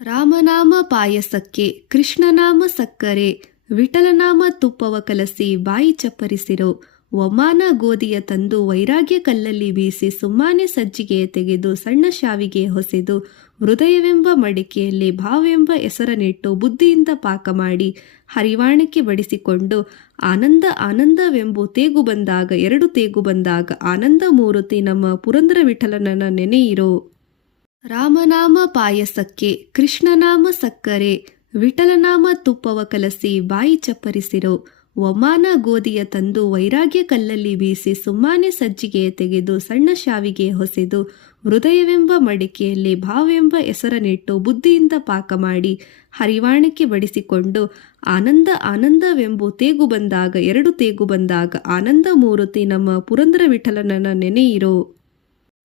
ರಾಮನಾಮ ಪಾಯಸಕ್ಕೆ ಕೃಷ್ಣನಾಮ ಸಕ್ಕರೆ, ವಿಠಲನಾಮ ತುಪ್ಪವ ಕಲಸಿ ಬಾಯಿ ಚಪ್ಪರಿಸಿರೋ. ಒಮ್ಮಾನ ಗೋಧಿಯ ತಂದು ವೈರಾಗ್ಯ ಕಲ್ಲಲ್ಲಿ ಬೀಸಿ ಸುಮ್ಮಾನೆ ಸಜ್ಜಿಗೆ ತೆಗೆದು ಸಣ್ಣ ಶಾವಿಗೆ ಹೊಸೆದು ಹೃದಯವೆಂಬ ಮಡಿಕೆಯಲ್ಲಿ ಭಾವೆಂಬ ಹೆಸರನಿಟ್ಟು ಬುದ್ಧಿಯಿಂದ ಪಾಕ ಮಾಡಿ ಹರಿವಾಣಕ್ಕೆ ಬಡಿಸಿಕೊಂಡು ಆನಂದ ಆನಂದವೆಂಬು ತೇಗು ಬಂದಾಗ ಎರಡು ತೇಗು ಬಂದಾಗ ಆನಂದ ಮೂರುತಿ ನಮ್ಮ ಪುರಂದರ ವಿಠಲನನ ನೆನೆಯಿರೋ. ರಾಮನಾಮ ಪಾಯಸಕ್ಕೆ ಕೃಷ್ಣನಾಮ ಸಕ್ಕರೆ, ವಿಠಲನಾಮ ತುಪ್ಪವ ಕಲಸಿ ಬಾಯಿ ಚಪ್ಪರಿಸಿರೋ. ಒಮ್ಮಾನ ಗೋಧಿಯ ತಂದು ವೈರಾಗ್ಯ ಕಲ್ಲಲ್ಲಿ ಬೀಸಿ ಸುಮ್ಮಾನೆ ಸಜ್ಜಿಗೆ ತೆಗೆದು ಸಣ್ಣ ಶಾವಿಗೆ ಹೊಸೆದು ಹೃದಯವೆಂಬ ಮಡಿಕೆಯಲ್ಲಿ ಭಾವೆಂಬ ಹೆಸರನಿಟ್ಟು ಬುದ್ಧಿಯಿಂದ ಪಾಕ ಮಾಡಿ ಹರಿವಾಣಕ್ಕೆ ಬಡಿಸಿಕೊಂಡು ಆನಂದ ಆನಂದವೆಂಬು ತೇಗು ಬಂದಾಗ ಎರಡು ತೇಗು ಬಂದಾಗ ಆನಂದ ಮೂರುತಿ ನಮ್ಮ ಪುರಂದರ ವಿಠಲನನ ನೆನೆಯಿರೋ.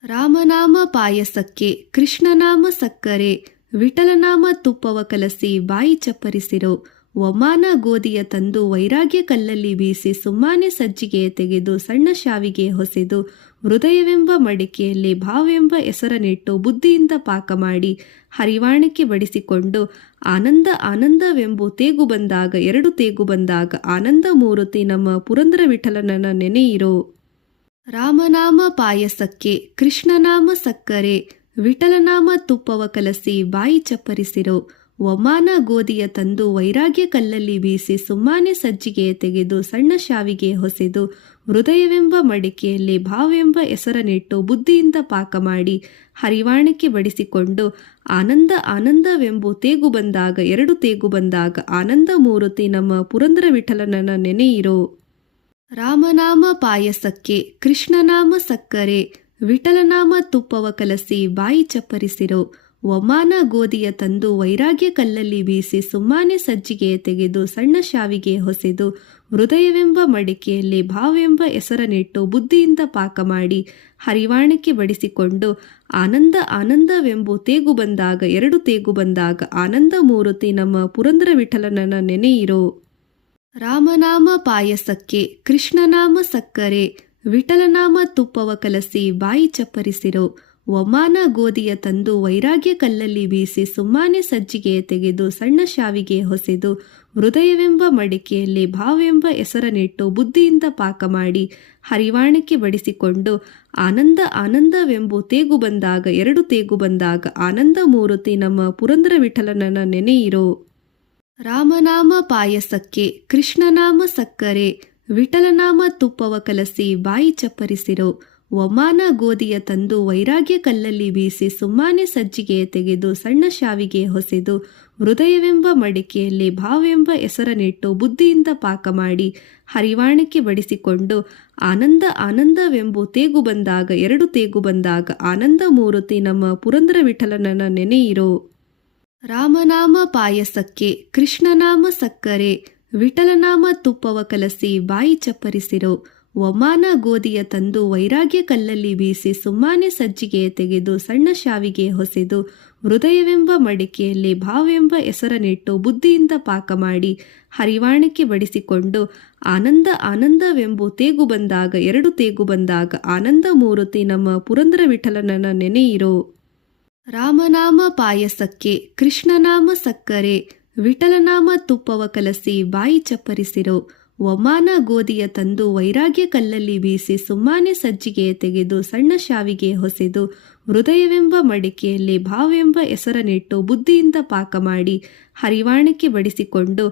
ರಾಮನಾಮ ಪಾಯಸಕ್ಕೆ ಕೃಷ್ಣನಾಮ ಸಕ್ಕರೆ, ವಿಠಲನಾಮ ತುಪ್ಪವ ಕಲಸಿ ಬಾಯಿ ಚಪ್ಪರಿಸಿರೋ. ಒಮ್ಮಾನ ಗೋಧಿಯ ತಂದು ವೈರಾಗ್ಯ ಕಲ್ಲಲ್ಲಿ ಬೀಸಿ ಸುಮ್ಮಾನೆ ಸಜ್ಜಿಗೆ ತೆಗೆದು ಸಣ್ಣ ಶಾವಿಗೆ ಹೊಸೆದು ಹೃದಯವೆಂಬ ಮಡಿಕೆಯಲ್ಲಿ ಭಾವೆಂಬ ಹೆಸರನಿಟ್ಟು ಬುದ್ಧಿಯಿಂದ ಪಾಕ ಮಾಡಿ ಹರಿವಾಣಕ್ಕೆ ಬಡಿಸಿಕೊಂಡು ಆನಂದ ಆನಂದವೆಂಬು ತೇಗು ಬಂದಾಗ ಎರಡು ತೇಗು ಬಂದಾಗ ಆನಂದ ಮೂರುತಿ ನಮ್ಮ ಪುರಂದರ ವಿಠಲನನ ನೆನೆಯಿರೋ. ರಾಮನಾಮ ಪಾಯಸಕ್ಕೆ ಕೃಷ್ಣನಾಮ ಸಕ್ಕರೆ, ವಿಠಲನಾಮ ತುಪ್ಪವ ಕಲಸಿ ಬಾಯಿ ಚಪ್ಪರಿಸಿರೋ. ಒಮ್ಮಾನ ಗೋಧಿಯ ತಂದು ವೈರಾಗ್ಯ ಕಲ್ಲಲ್ಲಿ ಬೀಸಿ ಸುಮ್ಮಾನೆ ಸಜ್ಜಿಗೆ ತೆಗೆದು ಸಣ್ಣ ಶಾವಿಗೆ ಹೊಸೆದು ಹೃದಯವೆಂಬ ಮಡಿಕೆಯಲ್ಲಿ ಭಾವೆಂಬ ಹೆಸರನಿಟ್ಟು ಬುದ್ಧಿಯಿಂದ ಪಾಕ ಮಾಡಿ ಹರಿವಾಣಕ್ಕೆ ಬಡಿಸಿಕೊಂಡು ಆನಂದ ಆನಂದವೆಂಬು ತೇಗು ಬಂದಾಗ ಎರಡು ತೇಗು ಬಂದಾಗ ಆನಂದ ಮೂರುತಿ ನಮ್ಮ ಪುರಂದರ ವಿಠಲನನ ನೆನೆಯಿರೋ. ರಾಮನಾಮ ಪಾಯಸಕ್ಕೆ ಕೃಷ್ಣನಾಮ ಸಕ್ಕರೆ, ವಿಠಲನಾಮ ತುಪ್ಪವ ಕಲಸಿ ಬಾಯಿ ಚಪ್ಪರಿಸಿರೋ. ಒಮ್ಮಾನ ಗೋಧಿಯ ತಂದು ವೈರಾಗ್ಯ ಕಲ್ಲಲ್ಲಿ ಬೀಸಿ ಸುಮ್ಮಾನೆ ಸಜ್ಜಿಗೆ ತೆಗೆದು ಸಣ್ಣ ಶಾವಿಗೆ ಹೊಸೆದು ಹೃದಯವೆಂಬ ಮಡಿಕೆಯಲ್ಲಿ ಭಾವೆಂಬ ಹೆಸರನಿಟ್ಟು ಬುದ್ಧಿಯಿಂದ ಪಾಕ ಮಾಡಿ ಹರಿವಾಣಕ್ಕೆ ಬಡಿಸಿಕೊಂಡು ಆನಂದ ಆನಂದವೆಂಬು ತೇಗು ಬಂದಾಗ ಎರಡು ತೇಗು ಬಂದಾಗ ಆನಂದ ಮೂರುತಿ ನಮ್ಮ ಪುರಂದರ ವಿಠಲನನ ನೆನೆಯಿರೋ. ರಾಮನಾಮ ಪಾಯಸಕ್ಕೆ ಕೃಷ್ಣನಾಮ ಸಕ್ಕರೆ, ವಿಠಲನಾಮ ತುಪ್ಪವ ಕಲಸಿ ಬಾಯಿ ಚಪ್ಪರಿಸಿರೋ. ಒಮ್ಮಾನ ಗೋಧಿಯ ತಂದು ವೈರಾಗ್ಯ ಕಲ್ಲಲ್ಲಿ ಬೀಸಿ ಸುಮ್ಮಾನೆ ಸಜ್ಜಿಗೆ ತೆಗೆದು ಸಣ್ಣ ಶಾವಿಗೆ ಹೊಸೆದು ಹೃದಯವೆಂಬ ಮಡಿಕೆಯಲ್ಲಿ ಭಾವೆಂಬ ಹೆಸರನಿಟ್ಟು ಬುದ್ಧಿಯಿಂದ ಪಾಕ ಮಾಡಿ ಹರಿವಾಣಕ್ಕೆ ಬಡಿಸಿಕೊಂಡು ಆನಂದ ಆನಂದವೆಂಬು ತೇಗು ಬಂದಾಗ ಎರಡು ತೇಗು ಬಂದಾಗ ಆನಂದ ಮೂರುತಿ ನಮ್ಮ ಪುರಂದರ ವಿಠಲನನ ನೆನೆಯಿರೋ. ರಾಮನಾಮ ಪಾಯಸಕ್ಕೆ ಕೃಷ್ಣನಾಮ ಸಕ್ಕರೆ, ವಿಠಲನಾಮ ತುಪ್ಪವ ಕಲಸಿ ಬಾಯಿ ಚಪ್ಪರಿಸಿರೋ. ಒಮ್ಮಾನ ಗೋಧಿಯ ತಂದು ವೈರಾಗ್ಯ ಕಲ್ಲಲ್ಲಿ ಬೀಸಿ ಸುಮ್ಮಾನೆ ಸಜ್ಜಿಗೆ ತೆಗೆದು ಸಣ್ಣ ಶಾವಿಗೆ ಹೊಸೆದು ಹೃದಯವೆಂಬ ಮಡಿಕೆಯಲ್ಲಿ ಭಾವೆಂಬ ಹೆಸರನಿಟ್ಟು ಬುದ್ಧಿಯಿಂದ ಪಾಕ ಮಾಡಿ ಹರಿವಾಣಕ್ಕೆ ಬಡಿಸಿಕೊಂಡು ಆನಂದ ಆನಂದವೆಂಬು ತೇಗು ಬಂದಾಗ ಎರಡು ತೇಗು ಬಂದಾಗ ಆನಂದ ಮೂರುತಿ ನಮ್ಮ ಪುರಂದರ ವಿಠಲನನ ನೆನೆಯಿರೋ. ರಾಮನಾಮ ಪಾಯಸಕ್ಕೆ ಕೃಷ್ಣನಾಮ ಸಕ್ಕರೆ, ವಿಠಲನಾಮ ತುಪ್ಪವ ಕಲಸಿ ಬಾಯಿ ಚಪ್ಪರಿಸಿರೋ. ಒಮ್ಮಾನ ಗೋಧಿಯ ತಂದು ವೈರಾಗ್ಯ ಕಲ್ಲಲ್ಲಿ ಬೀಸಿ ಸುಮ್ಮಾನೆ ಸಜ್ಜಿಗೆ ತೆಗೆದು ಸಣ್ಣ ಶಾವಿಗೆ ಹೊಸೆದು ಹೃದಯವೆಂಬ ಮಡಿಕೆಯಲ್ಲಿ ಭಾವೆಂಬ ಹೆಸರನಿಟ್ಟು ಬುದ್ಧಿಯಿಂದ ಪಾಕ ಮಾಡಿ ಹರಿವಾಣಕ್ಕೆ ಬಡಿಸಿಕೊಂಡು ಆನಂದ ಆನಂದವೆಂಬು ತೇಗು ಬಂದಾಗ ಎರಡು ತೇಗು ಬಂದಾಗ ಆನಂದ ಮೂರುತಿ ನಮ್ಮ ಪುರಂದರ ವಿಠಲನನ ನೆನೆಯಿರೋ. ರಾಮನಾಮ ಪಾಯಸಕ್ಕೆ ಕೃಷ್ಣನಾಮ ಸಕ್ಕರೆ, ವಿಠಲನಾಮ ತುಪ್ಪವ ಕಲಸಿ ಬಾಯಿ ಚಪ್ಪರಿಸಿರೋ. ಒಮ್ಮಾನ ಗೋಧಿಯ ತಂದು ವೈರಾಗ್ಯ ಕಲ್ಲಲ್ಲಿ ಬೀಸಿ ಸುಮ್ಮಾನೆ ಸಜ್ಜಿಗೆ ತೆಗೆದು ಸಣ್ಣ ಶಾವಿಗೆ ಹೊಸೆದು ಹೃದಯವೆಂಬ ಮಡಿಕೆಯಲ್ಲಿ ಭಾವೆಂಬ ಹೆಸರನಿಟ್ಟು ಬುದ್ಧಿಯಿಂದ ಪಾಕ ಮಾಡಿ ಹರಿವಾಣಕ್ಕೆ ಬಡಿಸಿಕೊಂಡು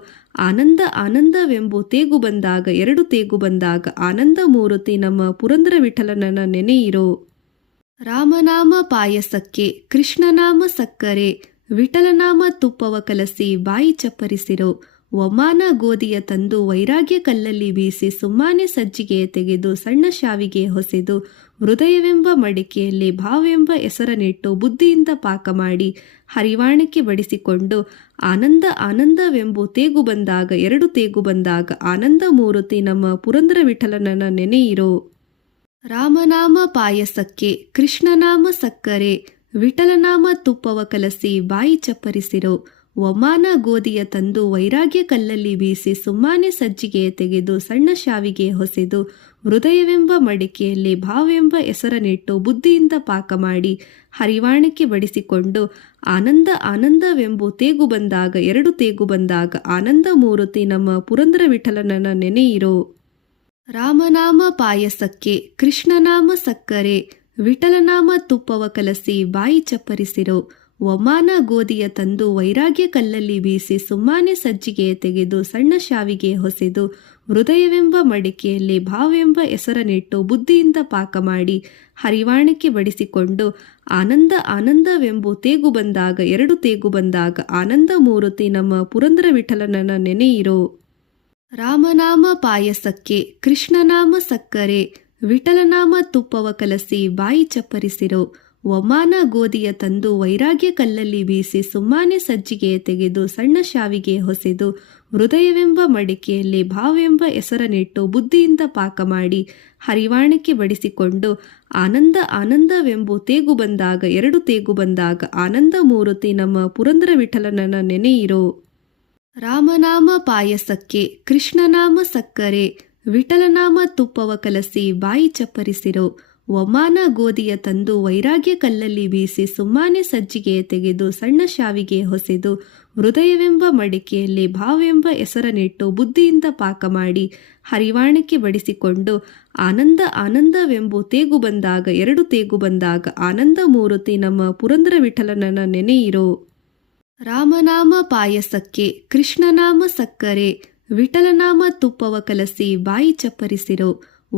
ಆನಂದ ಆನಂದವೆಂಬು ತೇಗು ಬಂದಾಗ ಎರಡು ತೇಗು ಬಂದಾಗ ಆನಂದ ಮೂರುತಿ ನಮ್ಮ ಪುರಂದರ ವಿಠಲನನ ನೆನೆಯಿರೋ. ರಾಮನಾಮ ಪಾಯಸಕ್ಕೆ ಕೃಷ್ಣನಾಮ ಸಕ್ಕರೆ, ವಿಠಲನಾಮ ತುಪ್ಪವ ಕಲಸಿ ಬಾಯಿ ಚಪ್ಪರಿಸಿರೋ. ಒಮ್ಮಾನ ಗೋಧಿಯ ತಂದು ವೈರಾಗ್ಯ ಕಲ್ಲಲ್ಲಿ ಬೀಸಿ ಸುಮ್ಮಾನೆ ಸಜ್ಜಿಗೆ ತೆಗೆದು ಸಣ್ಣ ಶಾವಿಗೆ ಹೊಸೆದು ಹೃದಯವೆಂಬ ಮಡಿಕೆಯಲ್ಲಿ ಭಾವೆಂಬ ಹೆಸರನಿಟ್ಟು ಬುದ್ಧಿಯಿಂದ ಪಾಕ ಮಾಡಿ ಹರಿವಾಣಕ್ಕೆ ಬಡಿಸಿಕೊಂಡು ಆನಂದ ಆನಂದವೆಂಬು ತೇಗು ಬಂದಾಗ ಎರಡು ತೇಗು ಬಂದಾಗ ಆನಂದ ಮೂರುತಿ ನಮ್ಮ ಪುರಂದರ ವಿಠಲನನ ನೆನೆಯಿರೋ. ರಾಮನಾಮ ಪಾಯಸಕ್ಕೆ ಕೃಷ್ಣನಾಮ ಸಕ್ಕರೆ, ವಿಠಲನಾಮ ತುಪ್ಪವ ಕಲಸಿ ಬಾಯಿ ಚಪ್ಪರಿಸಿರೋ. ಒಮಾನ ಗೋಧಿಯ ತಂದು ವೈರಾಗ್ಯ ಕಲ್ಲಲ್ಲಿ ಬೀಸಿ ಸುಮ್ಮಾನೆ ಸಜ್ಜಿಗೆ ತೆಗೆದು ಸಣ್ಣ ಶಾವಿಗೆ ಹೊಸೆದು ಹೃದಯವೆಂಬ ಮಡಿಕೆಯಲ್ಲಿ ಭಾವವೆಂಬ ಹೆಸರನ್ನಿಟ್ಟು ಬುದ್ಧಿಯಿಂದ ಪಾಕ ಮಾಡಿ ಹರಿವಾಣಕ್ಕೆ ಬಡಿಸಿಕೊಂಡು ಆನಂದ ಆನಂದವೆಂಬು ತೇಗು ಬಂದಾಗ 2 ತೇಗು ಬಂದಾಗ ಆನಂದ ಮೂರುತಿ ನಮ್ಮ ಪುರಂದರ ವಿಠಲನನ ನೆನೆಯಿರೋ. ರಾಮನಾಮ ಪಾಯಸಕ್ಕೆ ಕೃಷ್ಣನಾಮ ಸಕ್ಕರೆ ವಿಠಲನಾಮ ತುಪ್ಪವ ಕಲಸಿ ಬಾಯಿ ಚಪ್ಪರಿಸಿರೋ. ಒಮಾನ ಗೋಧಿಯ ತಂದು ವೈರಾಗ್ಯ ಕಲ್ಲಲ್ಲಿ ಬೀಸಿ ಸುಮ್ಮಾನೆ ಸಜ್ಜಿಗೆ ತೆಗೆದು ಸಣ್ಣ ಶಾವಿಗೆ ಹೊಸೆದು ಹೃದಯವೆಂಬ ಮಡಿಕೆಯಲ್ಲಿ ಭಾವವೆಂಬ ಹೆಸರನ್ನಿಟ್ಟು ಬುದ್ಧಿಯಿಂದ ಪಾಕ ಮಾಡಿ ಹರಿವಾಣಕ್ಕೆ ಬಡಿಸಿಕೊಂಡು ಆನಂದ ಆನಂದವೆಂಬು ತೇಗು ಬಂದಾಗ 2 ತೇಗು ಬಂದಾಗ ಆನಂದ ಮೂರುತಿ ನಮ್ಮ ಪುರಂದರ ವಿಠಲನನ ನೆನೆಯಿರೋ. ರಾಮನಾಮ ಪಾಯಸಕ್ಕೆ ಕೃಷ್ಣನಾಮ ಸಕ್ಕರೆ ವಿಠಲನಾಮ ತುಪ್ಪವ ಕಲಸಿ ಬಾಯಿ ಚಪ್ಪರಿಸಿರೋ. ಒಮಾನ ಗೋಧಿಯ ತಂದು ವೈರಾಗ್ಯ ಕಲ್ಲಲ್ಲಿ ಬೀಸಿ ಸುಮ್ಮಾನೆ ಸಜ್ಜಿಗೆ ತೆಗೆದು ಸಣ್ಣ ಶಾವಿಗೆ ಹೊಸೆದು ಹೃದಯವೆಂಬ ಮಡಿಕೆಯಲ್ಲಿ ಭಾವವೆಂಬ ಹೆಸರನ್ನಿಟ್ಟು ಬುದ್ಧಿಯಿಂದ ಪಾಕ ಮಾಡಿ ಹರಿವಾಣಕ್ಕೆ ಬಡಿಸಿಕೊಂಡು ಆನಂದ ಆನಂದವೆಂಬು ತೇಗು ಬಂದಾಗ 2 ತೇಗು ಬಂದಾಗ ಆನಂದ ಮೂರುತಿ ನಮ್ಮ ಪುರಂದರ ವಿಠಲನನ ನೆನೆಯಿರೋ. ರಾಮನಾಮ ಪಾಯಸಕ್ಕೆ ಕೃಷ್ಣನಾಮ ಸಕ್ಕರೆ ವಿಠಲನಾಮ ತುಪ್ಪವ ಕಲಸಿ ಬಾಯಿ ಚಪ್ಪರಿಸಿರೋ. ಒಮಾನ ಗೋಧಿಯ ತಂದು ವೈರಾಗ್ಯ ಕಲ್ಲಲ್ಲಿ ಬೀಸಿ ಸುಮ್ಮಾನೆ ಸಜ್ಜಿಗೆ ತೆಗೆದು ಸಣ್ಣ ಶಾವಿಗೆ ಹೊಸೆದು ಹೃದಯವೆಂಬ ಮಡಿಕೆಯಲ್ಲಿ ಭಾವವೆಂಬ ಹೆಸರನ್ನಿಟ್ಟು ಬುದ್ಧಿಯಿಂದ ಪಾಕ ಮಾಡಿ ಹರಿವಾಣಕ್ಕೆ ಬಡಿಸಿಕೊಂಡು ಆನಂದ ಆನಂದವೆಂಬು ತೇಗು ಬಂದಾಗ 2 ತೇಗು ಬಂದಾಗ ಆನಂದ ಮೂರುತಿ ನಮ್ಮ ಪುರಂದರ ವಿಠಲನನ ನೆನೆಯಿರೋ. ರಾಮನಾಮ ಪಾಯಸಕ್ಕೆ ಕೃಷ್ಣನಾಮ ಸಕ್ಕರೆ ವಿಠಲನಾಮ ತುಪ್ಪವ ಕಲಸಿ ಬಾಯಿ ಚಪ್ಪರಿಸಿರೋ.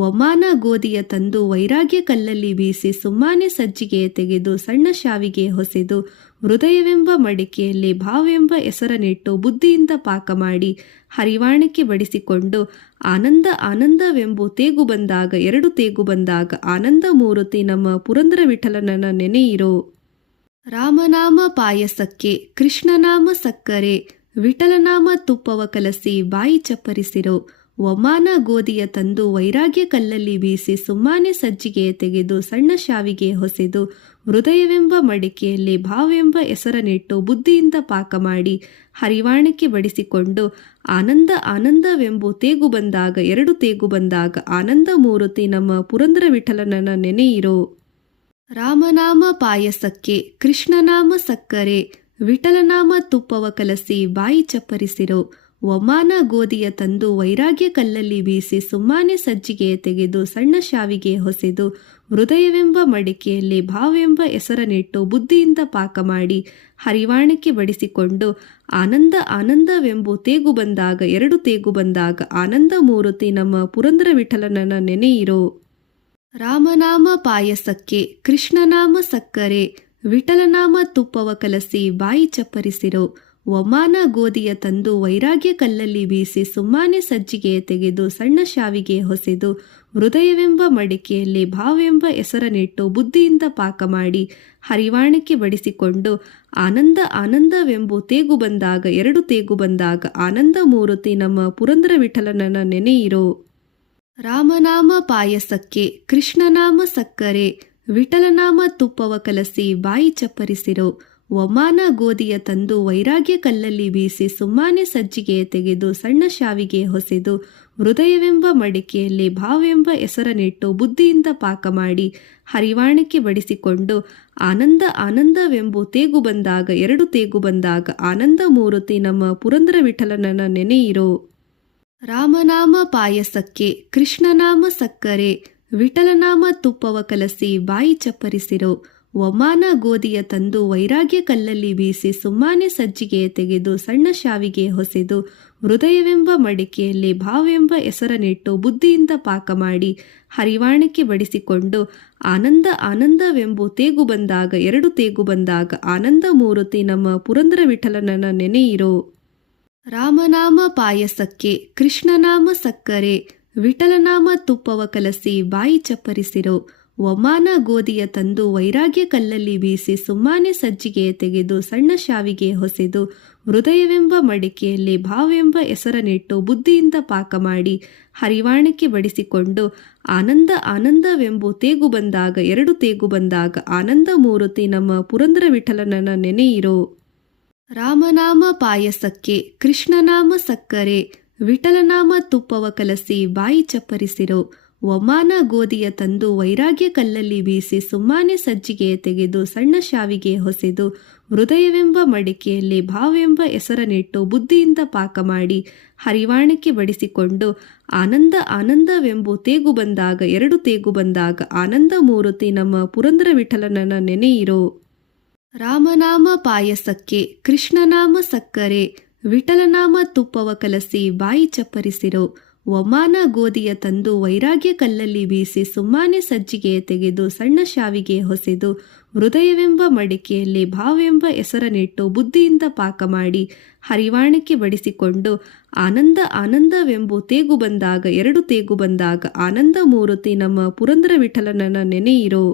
ಒಮಾನ ಗೋಧಿಯ ತಂದು ವೈರಾಗ್ಯ ಕಲ್ಲಲ್ಲಿ ಬೀಸಿ ಸುಮ್ಮಾನೆ ಸಜ್ಜಿಗೆ ತೆಗೆದು ಸಣ್ಣ ಶಾವಿಗೆ ಹೊಸೆದು ಹೃದಯವೆಂಬ ಮಡಿಕೆಯಲ್ಲಿ ಭಾವವೆಂಬ ಹೆಸರನ್ನಿಟ್ಟು ಬುದ್ಧಿಯಿಂದ ಪಾಕ ಮಾಡಿ ಹರಿವಾಣಕ್ಕೆ ಬಡಿಸಿಕೊಂಡು ಆನಂದ ಆನಂದವೆಂಬು ತೇಗು ಬಂದಾಗ 2 ತೇಗು ಬಂದಾಗ ಆನಂದ ಮೂರುತಿ ನಮ್ಮ ಪುರಂದರ ವಿಠಲನನ ನೆನೆಯಿರೋ. ರಾಮನಾಮ ಪಾಯಸಕ್ಕೆ ಕೃಷ್ಣನಾಮ ಸಕ್ಕರೆ ವಿಠಲನಾಮ ತುಪ್ಪವ ಕಲಸಿ ಬಾಯಿ ಚಪ್ಪರಿಸಿರೋ. ಒಮಾನ ಗೋಧಿಯ ತಂದು ವೈರಾಗ್ಯ ಕಲ್ಲಲ್ಲಿ ಬೀಸಿ ಸುಮ್ಮಾನೆ ಸಜ್ಜಿಗೆ ತೆಗೆದು ಸಣ್ಣ ಶಾವಿಗೆ ಹೊಸೆದು ಹೃದಯವೆಂಬ ಮಡಿಕೆಯಲ್ಲಿ ಭಾವವೆಂಬ ಹೆಸರನ್ನಿಟ್ಟು ಬುದ್ಧಿಯಿಂದ ಪಾಕ ಮಾಡಿ ಹರಿವಾಣಕ್ಕೆ ಬಡಿಸಿಕೊಂಡು ಆನಂದ ಆನಂದವೆಂಬು ತೇಗು ಬಂದಾಗ 2 ತೇಗು ಬಂದಾಗ ಆನಂದ ಮೂರುತಿ ನಮ್ಮ ಪುರಂದರ ವಿಠಲನನ ನೆನೆಯಿರೋ. ರಾಮನಾಮ ಪಾಯಸಕ್ಕೆ ಕೃಷ್ಣನಾಮ ಸಕ್ಕರೆ ವಿಠಲನಾಮ ತುಪ್ಪವ ಕಲಸಿ ಬಾಯಿ ಚಪ್ಪರಿಸಿರೋ. ಒಮಾನ ಗೋಧಿಯ ತಂದು ವೈರಾಗ್ಯ ಕಲ್ಲಲ್ಲಿ ಬೀಸಿ ಸುಮ್ಮಾನೆ ಸಜ್ಜಿಗೆ ತೆಗೆದು ಸಣ್ಣ ಶಾವಿಗೆ ಹೊಸೆದು ಹೃದಯವೆಂಬ ಮಡಿಕೆಯಲ್ಲಿ ಭಾವವೆಂಬ ಹೆಸರನ್ನಿಟ್ಟು ಬುದ್ಧಿಯಿಂದ ಪಾಕ ಮಾಡಿ ಹರಿವಾಣಕ್ಕೆ ಬಡಿಸಿಕೊಂಡು ಆನಂದ ಆನಂದವೆಂಬು ತೇಗು ಬಂದಾಗ 2 ತೇಗು ಬಂದಾಗ ಆನಂದ ಮೂರುತಿ ನಮ್ಮ ಪುರಂದರ ವಿಠಲನನ ನೆನೆಯಿರೋ. ರಾಮನಾಮ ಪಾಯಸಕ್ಕೆ ಕೃಷ್ಣನಾಮ ಸಕ್ಕರೆ ವಿಠಲನಾಮ ತುಪ್ಪವ ಕಲಸಿ ಬಾಯಿ ಚಪ್ಪರಿಸಿರೋ. ಒಮಾನ ಗೋಧಿಯ ತಂದು ವೈರಾಗ್ಯ ಕಲ್ಲಲ್ಲಿ ಬೀಸಿ ಸುಮ್ಮಾನೆ ಸಜ್ಜಿಗೆ ತೆಗೆದು ಸಣ್ಣ ಶಾವಿಗೆ ಹೊಸೆದು ಹೃದಯವೆಂಬ ಮಡಿಕೆಯಲ್ಲಿ ಭಾವವೆಂಬ ಹೆಸರನ್ನಿಟ್ಟು ಬುದ್ಧಿಯಿಂದ ಪಾಕ ಮಾಡಿ ಹರಿವಾಣಕ್ಕೆ ಬಡಿಸಿಕೊಂಡು ಆನಂದ ಆನಂದವೆಂಬು ತೇಗು ಬಂದಾಗ 2 ತೇಗು ಬಂದಾಗ ಆನಂದ ಮೂರುತಿ ನಮ್ಮ ಪುರಂದರ ವಿಠಲನನ ನೆನೆಯಿರೋ. ರಾಮನಾಮ ಪಾಯಸಕ್ಕೆ ಕೃಷ್ಣನಾಮ ಸಕ್ಕರೆ ವಿಠಲನಾಮ ತುಪ್ಪವ ಕಲಸಿ ಬಾಯಿ ಚಪ್ಪರಿಸಿರೋ. ಒಮಾನ ಗೋಧಿಯ ತಂದು ವೈರಾಗ್ಯ ಕಲ್ಲಲ್ಲಿ ಬೀಸಿ ಸುಮ್ಮಾನೆ ಸಜ್ಜಿಗೆ ತೆಗೆದು ಸಣ್ಣ ಶಾವಿಗೆ ಹೊಸೆದು ಹೃದಯವೆಂಬ ಮಡಿಕೆಯಲ್ಲಿ ಭಾವವೆಂಬ ಹೆಸರನ್ನಿಟ್ಟು ಬುದ್ಧಿಯಿಂದ ಪಾಕ ಮಾಡಿ ಹರಿವಾಣಕ್ಕೆ ಬಡಿಸಿಕೊಂಡು ಆನಂದ ಆನಂದವೆಂಬು ತೇಗು ಬಂದಾಗ 2 ತೇಗು ಬಂದಾಗ ಆನಂದ ಮೂರುತಿ ನಮ್ಮ ಪುರಂದರ ವಿಠಲನನ ನೆನೆಯಿರೋ. ರಾಮನಾಮ ಪಾಯಸಕ್ಕೆ ಕೃಷ್ಣನಾಮ ಸಕ್ಕರೆ ವಿಠಲನಾಮ ತುಪ್ಪವ ಕಲಸಿ ಬಾಯಿ ಚಪ್ಪರಿಸಿರೋ. ಒಮಾನ ಗೋಧಿಯ ತಂದು ವೈರಾಗ್ಯ ಕಲ್ಲಲ್ಲಿ ಬೀಸಿ ಸುಮ್ಮಾನೆ ಸಜ್ಜಿಗೆ ತೆಗೆದು ಸಣ್ಣ ಶಾವಿಗೆ ಹೊಸೆದು ಹೃದಯವೆಂಬ ಮಡಿಕೆಯಲ್ಲಿ ಭಾವವೆಂಬ ಹೆಸರನ್ನಿಟ್ಟು ಬುದ್ಧಿಯಿಂದ ಪಾಕ ಮಾಡಿ ಹರಿವಾಣಕ್ಕೆ ಬಡಿಸಿಕೊಂಡು ಆನಂದ ಆನಂದವೆಂಬು ತೇಗು ಬಂದಾಗ 2 ತೇಗು ಬಂದಾಗ ಆನಂದ ಮೂರುತಿ ನಮ್ಮ ಪುರಂದರ ವಿಠಲನನ ನೆನೆಯಿರೋ. ರಾಮನಾಮ ಪಾಯಸಕ್ಕೆ ಕೃಷ್ಣನಾಮ ಸಕ್ಕರೆ ವಿಠಲನಾಮ ತುಪ್ಪವ ಕಲಸಿ ಬಾಯಿ ಚಪ್ಪರಿಸಿರೋ. ಒಮಾನ ಗೋಧಿಯ ತಂದು ವೈರಾಗ್ಯ ಕಲ್ಲಲ್ಲಿ ಬೀಸಿ ಸುಮ್ಮಾನೆ ಸಜ್ಜಿಗೆ ತೆಗೆದು ಸಣ್ಣ ಶಾವಿಗೆ ಹೊಸೆದು ಹೃದಯವೆಂಬ ಮಡಿಕೆಯಲ್ಲಿ ಭಾವವೆಂಬ ಹೆಸರನ್ನಿಟ್ಟು ಬುದ್ಧಿಯಿಂದ ಪಾಕ ಮಾಡಿ ಹರಿವಾಣಕ್ಕೆ ಬಡಿಸಿಕೊಂಡು ಆನಂದ ಆನಂದವೆಂಬು ತೇಗು ಬಂದಾಗ 2 ತೇಗು ಬಂದಾಗ ಆನಂದ ಮೂರುತಿ ನಮ್ಮ ಪುರಂದರ ವಿಠಲನನ ನೆನೆಯಿರೋ. ರಾಮನಾಮ ಪಾಯಸಕ್ಕೆ ಕೃಷ್ಣನಾಮ ಸಕ್ಕರೆ ವಿಠಲನಾಮ ತುಪ್ಪವ ಕಲಸಿ ಬಾಯಿ ಚಪ್ಪರಿಸಿರೋ ಒಮಾನ ಗೋಧಿಯ ತಂದು ವೈರಾಗ್ಯ ಕಲ್ಲಲ್ಲಿ ಬೀಸಿ ಸುಮ್ಮಾನೆ ಸಜ್ಜಿಗೆ ತೆಗೆದು ಸಣ್ಣ ಶಾವಿಗೆ ಹೊಸೆದು ಹೃದಯವೆಂಬ ಮಡಿಕೆಯಲ್ಲಿ ಭಾವೆಂಬ ಹೆಸರನಿಟ್ಟು ಬುದ್ಧಿಯಿಂದ ಪಾಕ ಮಾಡಿ ಹರಿವಾಣಕ್ಕೆ ಬಡಿಸಿಕೊಂಡು ಆನಂದ ಆನಂದವೆಂಬು ತೇಗು ಬಂದಾಗ ಎರಡು ತೇಗು ಬಂದಾಗ ಆನಂದ ಮೂರುತಿ ನಮ್ಮ ಪುರಂದರ ವಿಠಲನನ ನೆನೆಯಿರೋ. ರಾಮನಾಮ ಪಾಯಸಕ್ಕೆ ಕೃಷ್ಣನಾಮ ಸಕ್ಕರೆ ವಿಠಲನಾಮ ತುಪ್ಪವ ಕಲಸಿ ಬಾಯಿ ಚಪ್ಪರಿಸಿರೋ ಒಮಾನ ಗೋಧಿಯ ತಂದು ವೈರಾಗ್ಯ ಕಲ್ಲಲ್ಲಿ ಬೀಸಿ ಸುಮ್ಮಾನೆ ಸಜ್ಜಿಗೆ ತೆಗೆದು ಸಣ್ಣ ಶಾವಿಗೆ ಹೊಸೆದು ಹೃದಯವೆಂಬ ಮಡಿಕೆಯಲ್ಲಿ ಭಾವೆಂಬ ಹೆಸರನಿಟ್ಟು ಬುದ್ಧಿಯಿಂದ ಪಾಕ ಮಾಡಿ ಹರಿವಾಣಕ್ಕೆ ಬಡಿಸಿಕೊಂಡು ಆನಂದ ಆನಂದವೆಂಬು ತೇಗು ಬಂದಾಗ ಎರಡು ತೇಗು ಬಂದಾಗ ಆನಂದ ಮೂರುತಿ ನಮ್ಮ ಪುರಂದರ ವಿಠಲನನ ನೆನೆಯಿರೋ.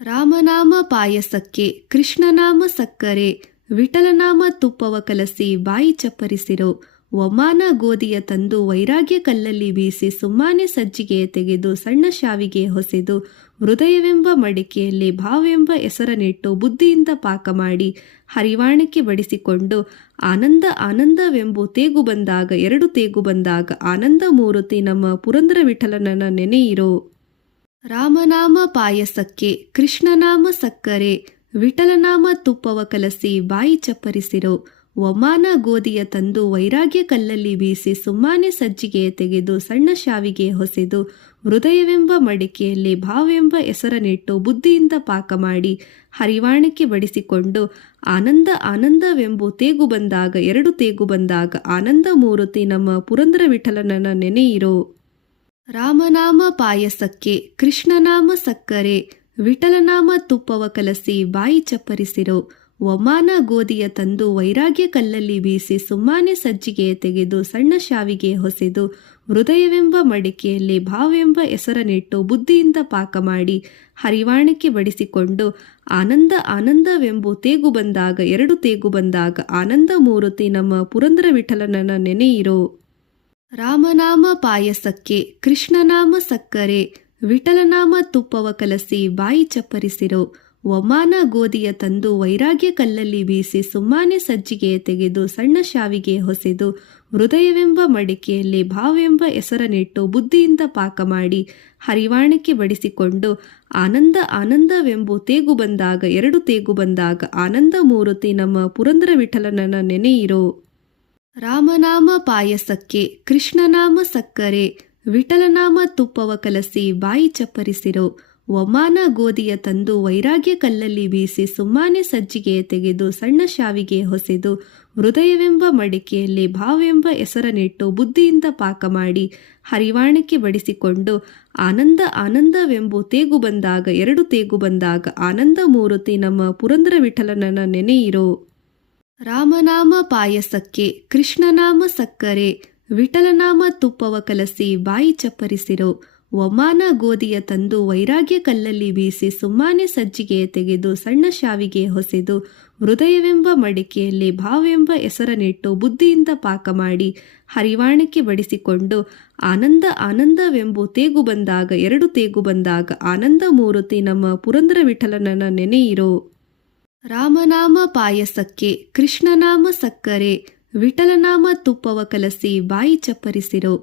ರಾಮನಾಮ ಪಾಯಸಕ್ಕೆ ಕೃಷ್ಣನಾಮ ಸಕ್ಕರೆ ವಿಠಲನಾಮ ತುಪ್ಪವ ಕಲಸಿ ಬಾಯಿ ಚಪ್ಪರಿಸಿರೋ ಒಮಾನ ಗೋಧಿಯ ತಂದು ವೈರಾಗ್ಯ ಕಲ್ಲಲ್ಲಿ ಬೀಸಿ ಸುಮ್ಮಾನೆ ಸಜ್ಜಿಗೆ ತೆಗೆದು ಸಣ್ಣ ಶಾವಿಗೆ ಹೊಸೆದು ಹೃದಯವೆಂಬ ಮಡಿಕೆಯಲ್ಲಿ ಭಾವೆಂಬ ಹೆಸರನಿಟ್ಟು ಬುದ್ಧಿಯಿಂದ ಪಾಕ ಮಾಡಿ ಹರಿವಾಣಕ್ಕೆ ಬಡಿಸಿಕೊಂಡು ಆನಂದ ಆನಂದವೆಂಬು ತೇಗು ಬಂದಾಗ ಎರಡು ತೇಗು ಬಂದಾಗ ಆನಂದ ಮೂರುತಿ ನಮ್ಮ ಪುರಂದರ ವಿಠಲನನ ನೆನೆಯಿರೋ. ರಾಮನಾಮ ಪಾಯಸಕ್ಕೆ ಕೃಷ್ಣನಾಮ ಸಕ್ಕರೆ ವಿಠಲನಾಮ ತುಪ್ಪವ ಕಲಸಿ ಬಾಯಿ ಚಪ್ಪರಿಸಿರೋ ಒಮಾನ ಗೋಧಿಯ ತಂದು ವೈರಾಗ್ಯ ಕಲ್ಲಲ್ಲಿ ಬೀಸಿ ಸುಮ್ಮಾನೆ ಸಜ್ಜಿಗೆ ತೆಗೆದು ಸಣ್ಣ ಶಾವಿಗೆ ಹೊಸೆದು ಹೃದಯವೆಂಬ ಮಡಿಕೆಯಲ್ಲಿ ಭಾವೆಂಬ ಹೆಸರನಿಟ್ಟು ಬುದ್ಧಿಯಿಂದ ಪಾಕ ಮಾಡಿ ಹರಿವಾಣಕ್ಕೆ ಬಡಿಸಿಕೊಂಡು ಆನಂದ ಆನಂದವೆಂಬು ತೇಗು ಬಂದಾಗ ಎರಡು ತೇಗು ಬಂದಾಗ ಆನಂದ ಮೂರುತಿ ನಮ್ಮ ಪುರಂದರ ವಿಠಲನನ ನೆನೆಯಿರೋ. ರಾಮನಾಮ ಪಾಯಸಕ್ಕೆ ಕೃಷ್ಣನಾಮ ಸಕ್ಕರೆ ವಿಠಲನಾಮ ತುಪ್ಪವ ಕಲಸಿ ಬಾಯಿ ಚಪ್ಪರಿಸಿರೋ ಒಮಾನ ಗೋಧಿಯ ತಂದು ವೈರಾಗ್ಯ ಕಲ್ಲಲ್ಲಿ ಬೀಸಿ ಸುಮ್ಮಾನೆ ಸಜ್ಜಿಗೆ ತೆಗೆದು ಸಣ್ಣ ಶಾವಿಗೆ ಹೊಸೆದು ಹೃದಯವೆಂಬ ಮಡಿಕೆಯಲ್ಲಿ ಭಾವೆಂಬ ಹೆಸರನಿಟ್ಟು ಬುದ್ಧಿಯಿಂದ ಪಾಕ ಮಾಡಿ ಹರಿವಾಣಕ್ಕೆ ಬಡಿಸಿಕೊಂಡು ಆನಂದ ಆನಂದವೆಂಬು ತೇಗು ಬಂದಾಗ ಎರಡು ತೇಗು ಬಂದಾಗ ಆನಂದ ಮೂರುತಿ ನಮ್ಮ ಪುರಂದರ ವಿಠಲನನ ನೆನೆಯಿರೋ. ರಾಮನಾಮ ಪಾಯಸಕ್ಕೆ ಕೃಷ್ಣನಾಮ ಸಕ್ಕರೆ ವಿಠಲನಾಮ ತುಪ್ಪವ ಕಲಸಿ ಬಾಯಿ ಚಪ್ಪರಿಸಿರೋ ಒಮಾನ ಗೋಧಿಯ ತಂದು ವೈರಾಗ್ಯ ಕಲ್ಲಲ್ಲಿ ಬೀಸಿ ಸುಮ್ಮಾನೆ ಸಜ್ಜಿಗೆ ತೆಗೆದು ಸಣ್ಣ ಶಾವಿಗೆ ಹೊಸೆದು ಹೃದಯವೆಂಬ ಮಡಿಕೆಯಲ್ಲಿ ಭಾವೆಂಬ ಹೆಸರನಿಟ್ಟು ಬುದ್ಧಿಯಿಂದ ಪಾಕ ಮಾಡಿ ಹರಿವಾಣಕ್ಕೆ ಬಡಿಸಿಕೊಂಡು ಆನಂದ ಆನಂದವೆಂಬು ತೇಗು ಬಂದಾಗ ಎರಡು ತೇಗು ಬಂದಾಗ ಆನಂದ ಮೂರುತಿ ನಮ್ಮ ಪುರಂದರ ವಿಠಲನನ ನೆನೆಯಿರೋ. ರಾಮನಾಮ ಪಾಯಸಕ್ಕೆ ಕೃಷ್ಣನಾಮ ಸಕ್ಕರೆ ವಿಠಲನಾಮ ತುಪ್ಪವ ಕಲಸಿ ಬಾಯಿ ಚಪ್ಪರಿಸಿರೋ ಒಮಾನ ಗೋಧಿಯ ತಂದು ವೈರಾಗ್ಯ ಕಲ್ಲಲ್ಲಿ ಬೀಸಿ ಸುಮ್ಮಾನೆ ಸಜ್ಜಿಗೆ ತೆಗೆದು ಸಣ್ಣ ಶಾವಿಗೆ ಹೊಸೆದು ಹೃದಯವೆಂಬ ಮಡಿಕೆಯಲ್ಲಿ ಭಾವೆಂಬ ಹೆಸರನಿಟ್ಟು ಬುದ್ಧಿಯಿಂದ ಪಾಕ ಮಾಡಿ ಹರಿವಾಣಕ್ಕೆ ಬಡಿಸಿಕೊಂಡು ಆನಂದ ಆನಂದವೆಂಬು ತೇಗು ಬಂದಾಗ ಎರಡು ತೇಗು ಬಂದಾಗ ಆನಂದ ಮೂರುತಿ ನಮ್ಮ ಪುರಂದರ ವಿಠಲನನ ನೆನೆಯಿರೋ. ರಾಮನಾಮ ಪಾಯಸಕ್ಕೆ ಕೃಷ್ಣನಾಮ ಸಕ್ಕರೆ ವಿಠಲನಾಮ ತುಪ್ಪವ ಕಲಸಿ ಬಾಯಿ ಚಪ್ಪರಿಸಿರೋ ಒಮಾನ ಗೋಧಿಯ ತಂದು ವೈರಾಗ್ಯ ಕಲ್ಲಲ್ಲಿ ಬೀಸಿ ಸುಮ್ಮಾನೆ ಸಜ್ಜಿಗೆ ತೆಗೆದು ಸಣ್ಣ ಶಾವಿಗೆ ಹೊಸೆದು ಹೃದಯವೆಂಬ ಮಡಿಕೆಯಲ್ಲಿ ಭಾವೆಂಬ ಹೆಸರನಿಟ್ಟು ಬುದ್ಧಿಯಿಂದ ಪಾಕ ಮಾಡಿ ಹರಿವಾಣಕ್ಕೆ ಬಡಿಸಿಕೊಂಡು ಆನಂದ ಆನಂದವೆಂಬು ತೇಗು ಬಂದಾಗ ಎರಡು ತೇಗು ಬಂದಾಗ ಆನಂದ ಮೂರುತಿ ನಮ್ಮ ಪುರಂದರ ವಿಠಲನನ ನೆನೆಯಿರೋ. ರಾಮನಾಮ ಪಾಯಸಕ್ಕೆ ಕೃಷ್ಣನಾಮ ಸಕ್ಕರೆ ವಿಠಲನಾಮ ತುಪ್ಪವ ಕಲಸಿ ಬಾಯಿ ಚಪ್ಪರಿಸಿರೋ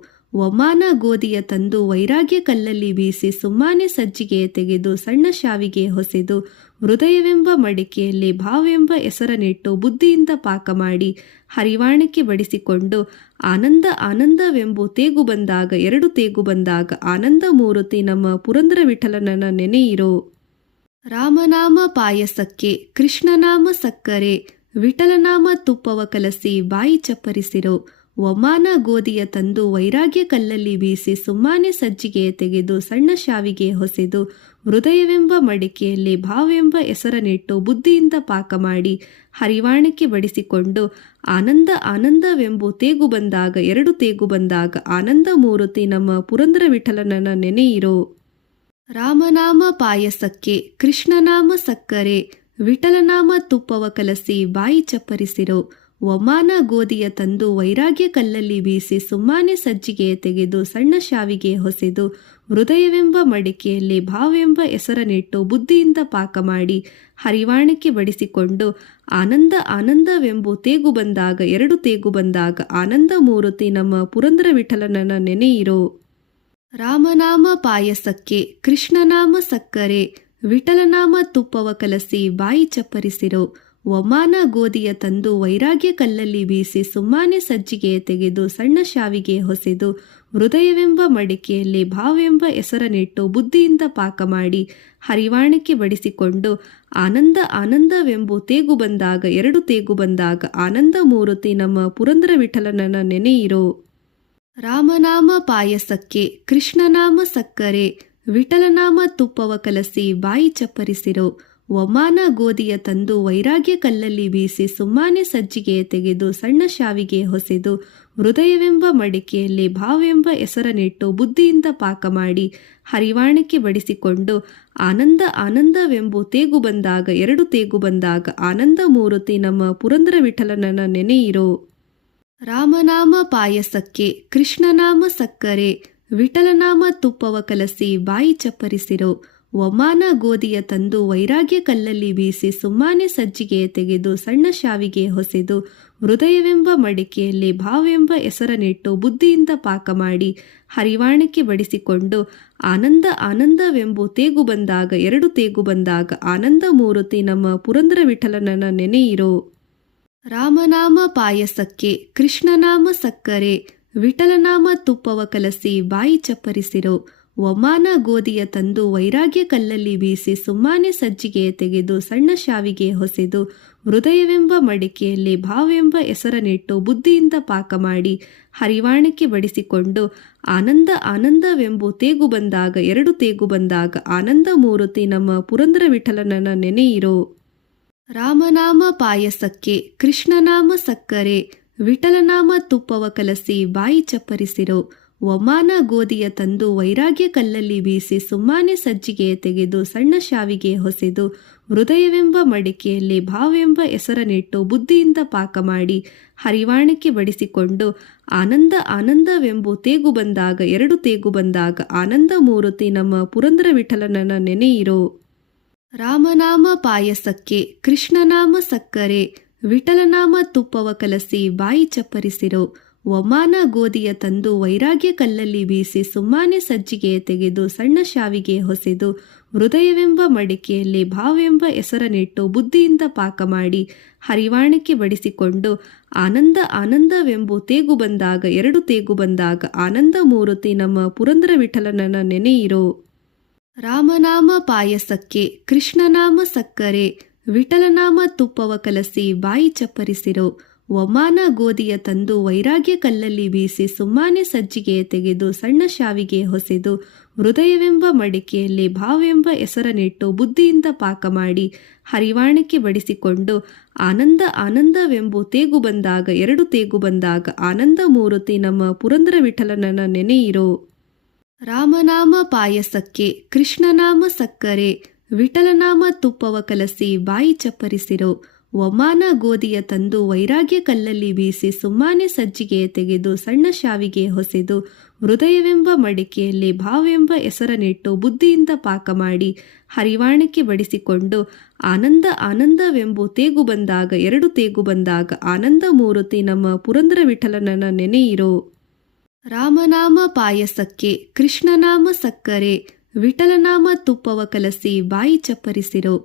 ಒಮಾನ ಗೋಧಿಯ ತಂದು ವೈರಾಗ್ಯ ಕಲ್ಲಲ್ಲಿ ಬೀಸಿ ಸುಮ್ಮಾನೆ ಸಜ್ಜಿಗೆ ತೆಗೆದು ಸಣ್ಣ ಶಾವಿಗೆ ಹೊಸೆದು ಹೃದಯವೆಂಬ ಮಡಿಕೆಯಲ್ಲಿ ಭಾವೆಂಬ ಹೆಸರನಿಟ್ಟು ಬುದ್ಧಿಯಿಂದ ಪಾಕ ಮಾಡಿ ಹರಿವಾಣಕ್ಕೆ ಬಡಿಸಿಕೊಂಡು ಆನಂದ ಆನಂದವೆಂಬು ತೇಗು ಬಂದಾಗ ಎರಡು ತೇಗು ಬಂದಾಗ ಆನಂದ ಮೂರುತಿ ನಮ್ಮ ಪುರಂದರ ವಿಠಲನನ ನೆನೆಯಿರೋ. ರಾಮನಾಮ ಪಾಯಸಕ್ಕೆ ಕೃಷ್ಣನಾಮ ಸಕ್ಕರೆ ವಿಠಲನಾಮ ತುಪ್ಪವ ಕಲಸಿ ಬಾಯಿ ಚಪ್ಪರಿಸಿರೋ ಒಮಾನ ಗೋಧಿಯ ತಂದು ವೈರಾಗ್ಯ ಕಲ್ಲಲ್ಲಿ ಬೀಸಿ ಸುಮ್ಮಾನೆ ಸಜ್ಜಿಗೆ ತೆಗೆದು ಸಣ್ಣ ಶಾವಿಗೆ ಹೊಸೆದು ಹೃದಯವೆಂಬ ಮಡಿಕೆಯಲ್ಲಿ ಭಾವೆಂಬ ಹೆಸರನಿಟ್ಟು ಬುದ್ಧಿಯಿಂದ ಪಾಕ ಮಾಡಿ ಹರಿವಾಣಕ್ಕೆ ಬಡಿಸಿಕೊಂಡು ಆನಂದ ಆನಂದವೆಂಬು ತೇಗು ಬಂದಾಗ ಎರಡು ತೇಗು ಬಂದಾಗ ಆನಂದ ಮೂರುತಿ ನಮ್ಮ ಪುರಂದರ ವಿಠಲನನ ನೆನೆಯಿರೋ. ರಾಮನಾಮ ಪಾಯಸಕ್ಕೆ ಕೃಷ್ಣನಾಮ ಸಕ್ಕರೆ ವಿಠಲನಾಮ ತುಪ್ಪವ ಕಲಸಿ ಬಾಯಿ ಚಪ್ಪರಿಸಿರೋ ಒಮಾನ ಗೋಧಿಯ ತಂದು ವೈರಾಗ್ಯ ಕಲ್ಲಲ್ಲಿ ಬೀಸಿ ಸುಮ್ಮಾನೆ ಸಜ್ಜಿಗೆ ತೆಗೆದು ಸಣ್ಣ ಶಾವಿಗೆ ಹೊಸೆದು ಹೃದಯವೆಂಬ ಮಡಿಕೆಯಲ್ಲಿ ಭಾವೆಂಬ ಹೆಸರನ್ನಿಟ್ಟು ಬುದ್ಧಿಯಿಂದ ಪಾಕ ಮಾಡಿ ಹರಿವಾಣಕ್ಕೆ ಬಡಿಸಿಕೊಂಡು ಆನಂದ ಆನಂದವೆಂಬು ತೇಗು ಬಂದಾಗ 2 ತೇಗು ಬಂದಾಗ ಆನಂದ ಮೂರುತಿ ನಮ್ಮ ಪುರಂದರ ವಿಠಲನನ ನೆನೆಯಿರೋ. ರಾಮನಾಮ ಪಾಯಸಕ್ಕೆ ಕೃಷ್ಣನಾಮ ಸಕ್ಕರೆ ವಿಠಲನಾಮ ತುಪ್ಪವ ಕಲಸಿ ಬಾಯಿ ಚಪ್ಪರಿಸಿರೋ. ಒಮಾನ ಗೋಧಿಯ ತಂದು ವೈರಾಗ್ಯ ಕಲ್ಲಲ್ಲಿ ಬೀಸಿ ಸುಮ್ಮಾನೆ ಸಜ್ಜಿಗೆ ತೆಗೆದು ಸಣ್ಣ ಶಾವಿಗೆ ಹೊಸೆದು ಹೃದಯವೆಂಬ ಮಡಿಕೆಯಲ್ಲಿ ಭಾವೆಂಬ ಹೆಸರನ್ನಿಟ್ಟು ಬುದ್ಧಿಯಿಂದ ಪಾಕ ಮಾಡಿ ಹರಿವಾಣಕ್ಕೆ ಬಡಿಸಿಕೊಂಡು ಆನಂದ ಆನಂದವೆಂಬು ತೇಗು ಬಂದಾಗ 2 ತೇಗು ಬಂದಾಗ ಆನಂದ ಮೂರುತಿ ನಮ್ಮ ಪುರಂದರ ವಿಠಲನನ ನೆನೆಯಿರೋ. ರಾಮನಾಮ ಪಾಯಸಕ್ಕೆ ಕೃಷ್ಣನಾಮ ಸಕ್ಕರೆ ವಿಠಲನಾಮ ತುಪ್ಪವ ಕಲಸಿ ಬಾಯಿ ಚಪ್ಪರಿಸಿರೋ. ಒಮಾನ ಗೋಧಿಯ ತಂದು ವೈರಾಗ್ಯ ಕಲ್ಲಲ್ಲಿ ಬೀಸಿ ಸುಮ್ಮಾನೆ ಸಜ್ಜಿಗೆ ತೆಗೆದು ಸಣ್ಣ ಶಾವಿಗೆ ಹೊಸೆದು ಹೃದಯವೆಂಬ ಮಡಿಕೆಯಲ್ಲಿ ಭಾವೆಂಬ ಹೆಸರನ್ನಿಟ್ಟು ಬುದ್ಧಿಯಿಂದ ಪಾಕ ಮಾಡಿ ಹರಿವಾಣಕ್ಕೆ ಬಡಿಸಿಕೊಂಡು ಆನಂದ ಆನಂದವೆಂಬು ತೇಗು ಬಂದಾಗ 2 ತೇಗು ಬಂದಾಗ ಆನಂದ ಮೂರುತಿ ನಮ್ಮ ಪುರಂದರ ವಿಠಲನನ ನೆನೆಯಿರೋ. ರಾಮನಾಮ ಪಾಯಸಕ್ಕೆ ಕೃಷ್ಣನಾಮ ಸಕ್ಕರೆ ವಿಠಲನಾಮ ತುಪ್ಪವ ಕಲಸಿ ಬಾಯಿ ಚಪ್ಪರಿಸಿರೋ. ಒಮಾನ ಗೋಧಿಯ ತಂದು ವೈರಾಗ್ಯ ಕಲ್ಲಲ್ಲಿ ಬೀಸಿ ಸುಮ್ಮಾನೆ ಸಜ್ಜಿಗೆ ತೆಗೆದು ಸಣ್ಣ ಶಾವಿಗೆ ಹೊಸೆದು ಹೃದಯವೆಂಬ ಮಡಿಕೆಯಲ್ಲಿ ಭಾವೆಂಬ ಹೆಸರನ್ನಿಟ್ಟು ಬುದ್ಧಿಯಿಂದ ಪಾಕ ಮಾಡಿ ಹರಿವಾಣಕ್ಕೆ ಬಡಿಸಿಕೊಂಡು ಆನಂದ ಆನಂದವೆಂಬು ತೇಗು ಬಂದಾಗ 2 ತೇಗು ಬಂದಾಗ ಆನಂದ ಮೂರುತಿ ನಮ್ಮ ಪುರಂದರ ವಿಠಲನನ ನೆನೆಯಿರೋ. ರಾಮನಾಮ ಪಾಯಸಕ್ಕೆ ಕೃಷ್ಣನಾಮ ಸಕ್ಕರೆ ವಿಠಲನಾಮ ತುಪ್ಪವ ಕಲಸಿ ಬಾಯಿ ಚಪ್ಪರಿಸಿರೋ. ಒಮಾನ ಗೋಧಿಯ ತಂದು ವೈರಾಗ್ಯ ಕಲ್ಲಲ್ಲಿ ಬೀಸಿ ಸುಮ್ಮಾನೆ ಸಜ್ಜಿಗೆ ತೆಗೆದು ಸಣ್ಣ ಶಾವಿಗೆ ಹೊಸೆದು ಹೃದಯವೆಂಬ ಮಡಿಕೆಯಲ್ಲಿ ಭಾವೆಂಬ ಹೆಸರನ್ನಿಟ್ಟು ಬುದ್ಧಿಯಿಂದ ಪಾಕ ಮಾಡಿ ಹರಿವಾಣಕ್ಕೆ ಬಡಿಸಿಕೊಂಡು ಆನಂದ ಆನಂದವೆಂಬು ತೇಗು ಬಂದಾಗ 2 ತೇಗು ಬಂದಾಗ ಆನಂದ ಮೂರುತಿ ನಮ್ಮ ಪುರಂದರ ವಿಠಲನನ ನೆನೆಯಿರೋ. ರಾಮನಾಮ ಪಾಯಸಕ್ಕೆ ಕೃಷ್ಣನಾಮ ಸಕ್ಕರೆ ವಿಠಲನಾಮ ತುಪ್ಪವ ಕಲಸಿ ಬಾಯಿ ಚಪ್ಪರಿಸಿರೋ. ಒಮಾನ ಗೋಧಿಯ ತಂದು ವೈರಾಗ್ಯ ಕಲ್ಲಲ್ಲಿ ಬೀಸಿ ಸುಮ್ಮಾನೆ ಸಜ್ಜಿಗೆ ತೆಗೆದು ಸಣ್ಣ ಶಾವಿಗೆ ಹೊಸೆದು ಹೃದಯವೆಂಬ ಮಡಿಕೆಯಲ್ಲಿ ಭಾವೆಂಬ ಹೆಸರನ್ನಿಟ್ಟು ಬುದ್ಧಿಯಿಂದ ಪಾಕ ಮಾಡಿ ಹರಿವಾಣಕ್ಕೆ ಬಡಿಸಿಕೊಂಡು ಆನಂದ ಆನಂದವೆಂಬು ತೇಗು ಬಂದಾಗ 2 ತೇಗು ಬಂದಾಗ ಆನಂದ ಮೂರುತಿ ನಮ್ಮ ಪುರಂದರ ವಿಠಲನನ ನೆನೆಯಿರೋ. ರಾಮನಾಮ ಪಾಯಸಕ್ಕೆ ಕೃಷ್ಣನಾಮ ಸಕ್ಕರೆ ವಿಠಲನಾಮ ತುಪ್ಪವ ಕಲಸಿ ಬಾಯಿ ಚಪ್ಪರಿಸಿರೋ. ಒಮಾನ ಗೋಧಿಯ ತಂದು ವೈರಾಗ್ಯ ಕಲ್ಲಲ್ಲಿ ಬೀಸಿ ಸುಮ್ಮಾನೆ ಸಜ್ಜಿಗೆ ತೆಗೆದು ಸಣ್ಣ ಶಾವಿಗೆ ಹೊಸೆದು ಹೃದಯವೆಂಬ ಮಡಿಕೆಯಲ್ಲಿ ಭಾವೆಂಬ ಹೆಸರನ್ನಿಟ್ಟು ಬುದ್ಧಿಯಿಂದ ಪಾಕ ಮಾಡಿ ಹರಿವಾಣಕ್ಕೆ ಬಡಿಸಿಕೊಂಡು ಆನಂದ ಆನಂದವೆಂಬು ತೇಗು ಬಂದಾಗ 2 ತೇಗು ಬಂದಾಗ ಆನಂದ ಮೂರುತಿ ನಮ್ಮ ಪುರಂದರ ವಿಠಲನನ ನೆನೆಯಿರೋ. ರಾಮನಾಮ ಪಾಯಸಕ್ಕೆ ಕೃಷ್ಣನಾಮ ಸಕ್ಕರೆ ವಿಠಲನಾಮ ತುಪ್ಪವ ಕಲಸಿ ಬಾಯಿ ಚಪ್ಪರಿಸಿರೋ. ಒಮಾನ ಗೋಧಿಯ ತಂದು ವೈರಾಗ್ಯ ಕಲ್ಲಲ್ಲಿ ಬೀಸಿ ಸುಮ್ಮಾನೆ ಸಜ್ಜಿಗೆ ತೆಗೆದು ಸಣ್ಣ ಶಾವಿಗೆ ಹೊಸೆದು ಹೃದಯವೆಂಬ ಮಡಿಕೆಯಲ್ಲಿ ಭಾವೆಂಬ ಹೆಸರನ್ನಿಟ್ಟು ಬುದ್ಧಿಯಿಂದ ಪಾಕ ಮಾಡಿ ಹರಿವಾಣಕ್ಕೆ ಬಡಿಸಿಕೊಂಡು ಆನಂದ ಆನಂದವೆಂಬು ತೇಗು ಬಂದಾಗ 2 ತೇಗು ಬಂದಾಗ ಆನಂದ ಮೂರುತಿ ನಮ್ಮ ಪುರಂದರ ವಿಠಲನನ ನೆನೆಯಿರೋ. ರಾಮನಾಮ ಪಾಯಸಕ್ಕೆ ಕೃಷ್ಣನಾಮ ಸಕ್ಕರೆ ವಿಠಲನಾಮ ತುಪ್ಪವ ಕಲಸಿ ಬಾಯಿ ಚಪ್ಪರಿಸಿರೋ. ಒಮಾನ ಗೋಧಿಯ ತಂದು ವೈರಾಗ್ಯ ಕಲ್ಲಲ್ಲಿ ಬೀಸಿ ಸುಮ್ಮಾನೆ ಸಜ್ಜಿಗೆ ತೆಗೆದು ಸಣ್ಣ ಶಾವಿಗೆ ಹೊಸೆದು ಹೃದಯವೆಂಬ ಮಡಿಕೆಯಲ್ಲಿ ಭಾವೆಂಬ ಹೆಸರನ್ನಿಟ್ಟು ಬುದ್ಧಿಯಿಂದ ಪಾಕ ಮಾಡಿ ಹರಿವಾಣಕ್ಕೆ ಬಡಿಸಿಕೊಂಡು ಆನಂದ ಆನಂದವೆಂಬು ತೇಗು ಬಂದಾಗ 2 ತೇಗು ಬಂದಾಗ ಆನಂದ ಮೂರುತಿ ನಮ್ಮ ಪುರಂದರ ವಿಠಲನನ ನೆನೆಯಿರೋ. ರಾಮನಾಮ ಪಾಯಸಕ್ಕೆ ಕೃಷ್ಣನಾಮ ಸಕ್ಕರೆ ವಿಠಲನಾಮ ತುಪ್ಪವ ಕಲಸಿ ಬಾಯಿ ಚಪ್ಪರಿಸಿರೋ.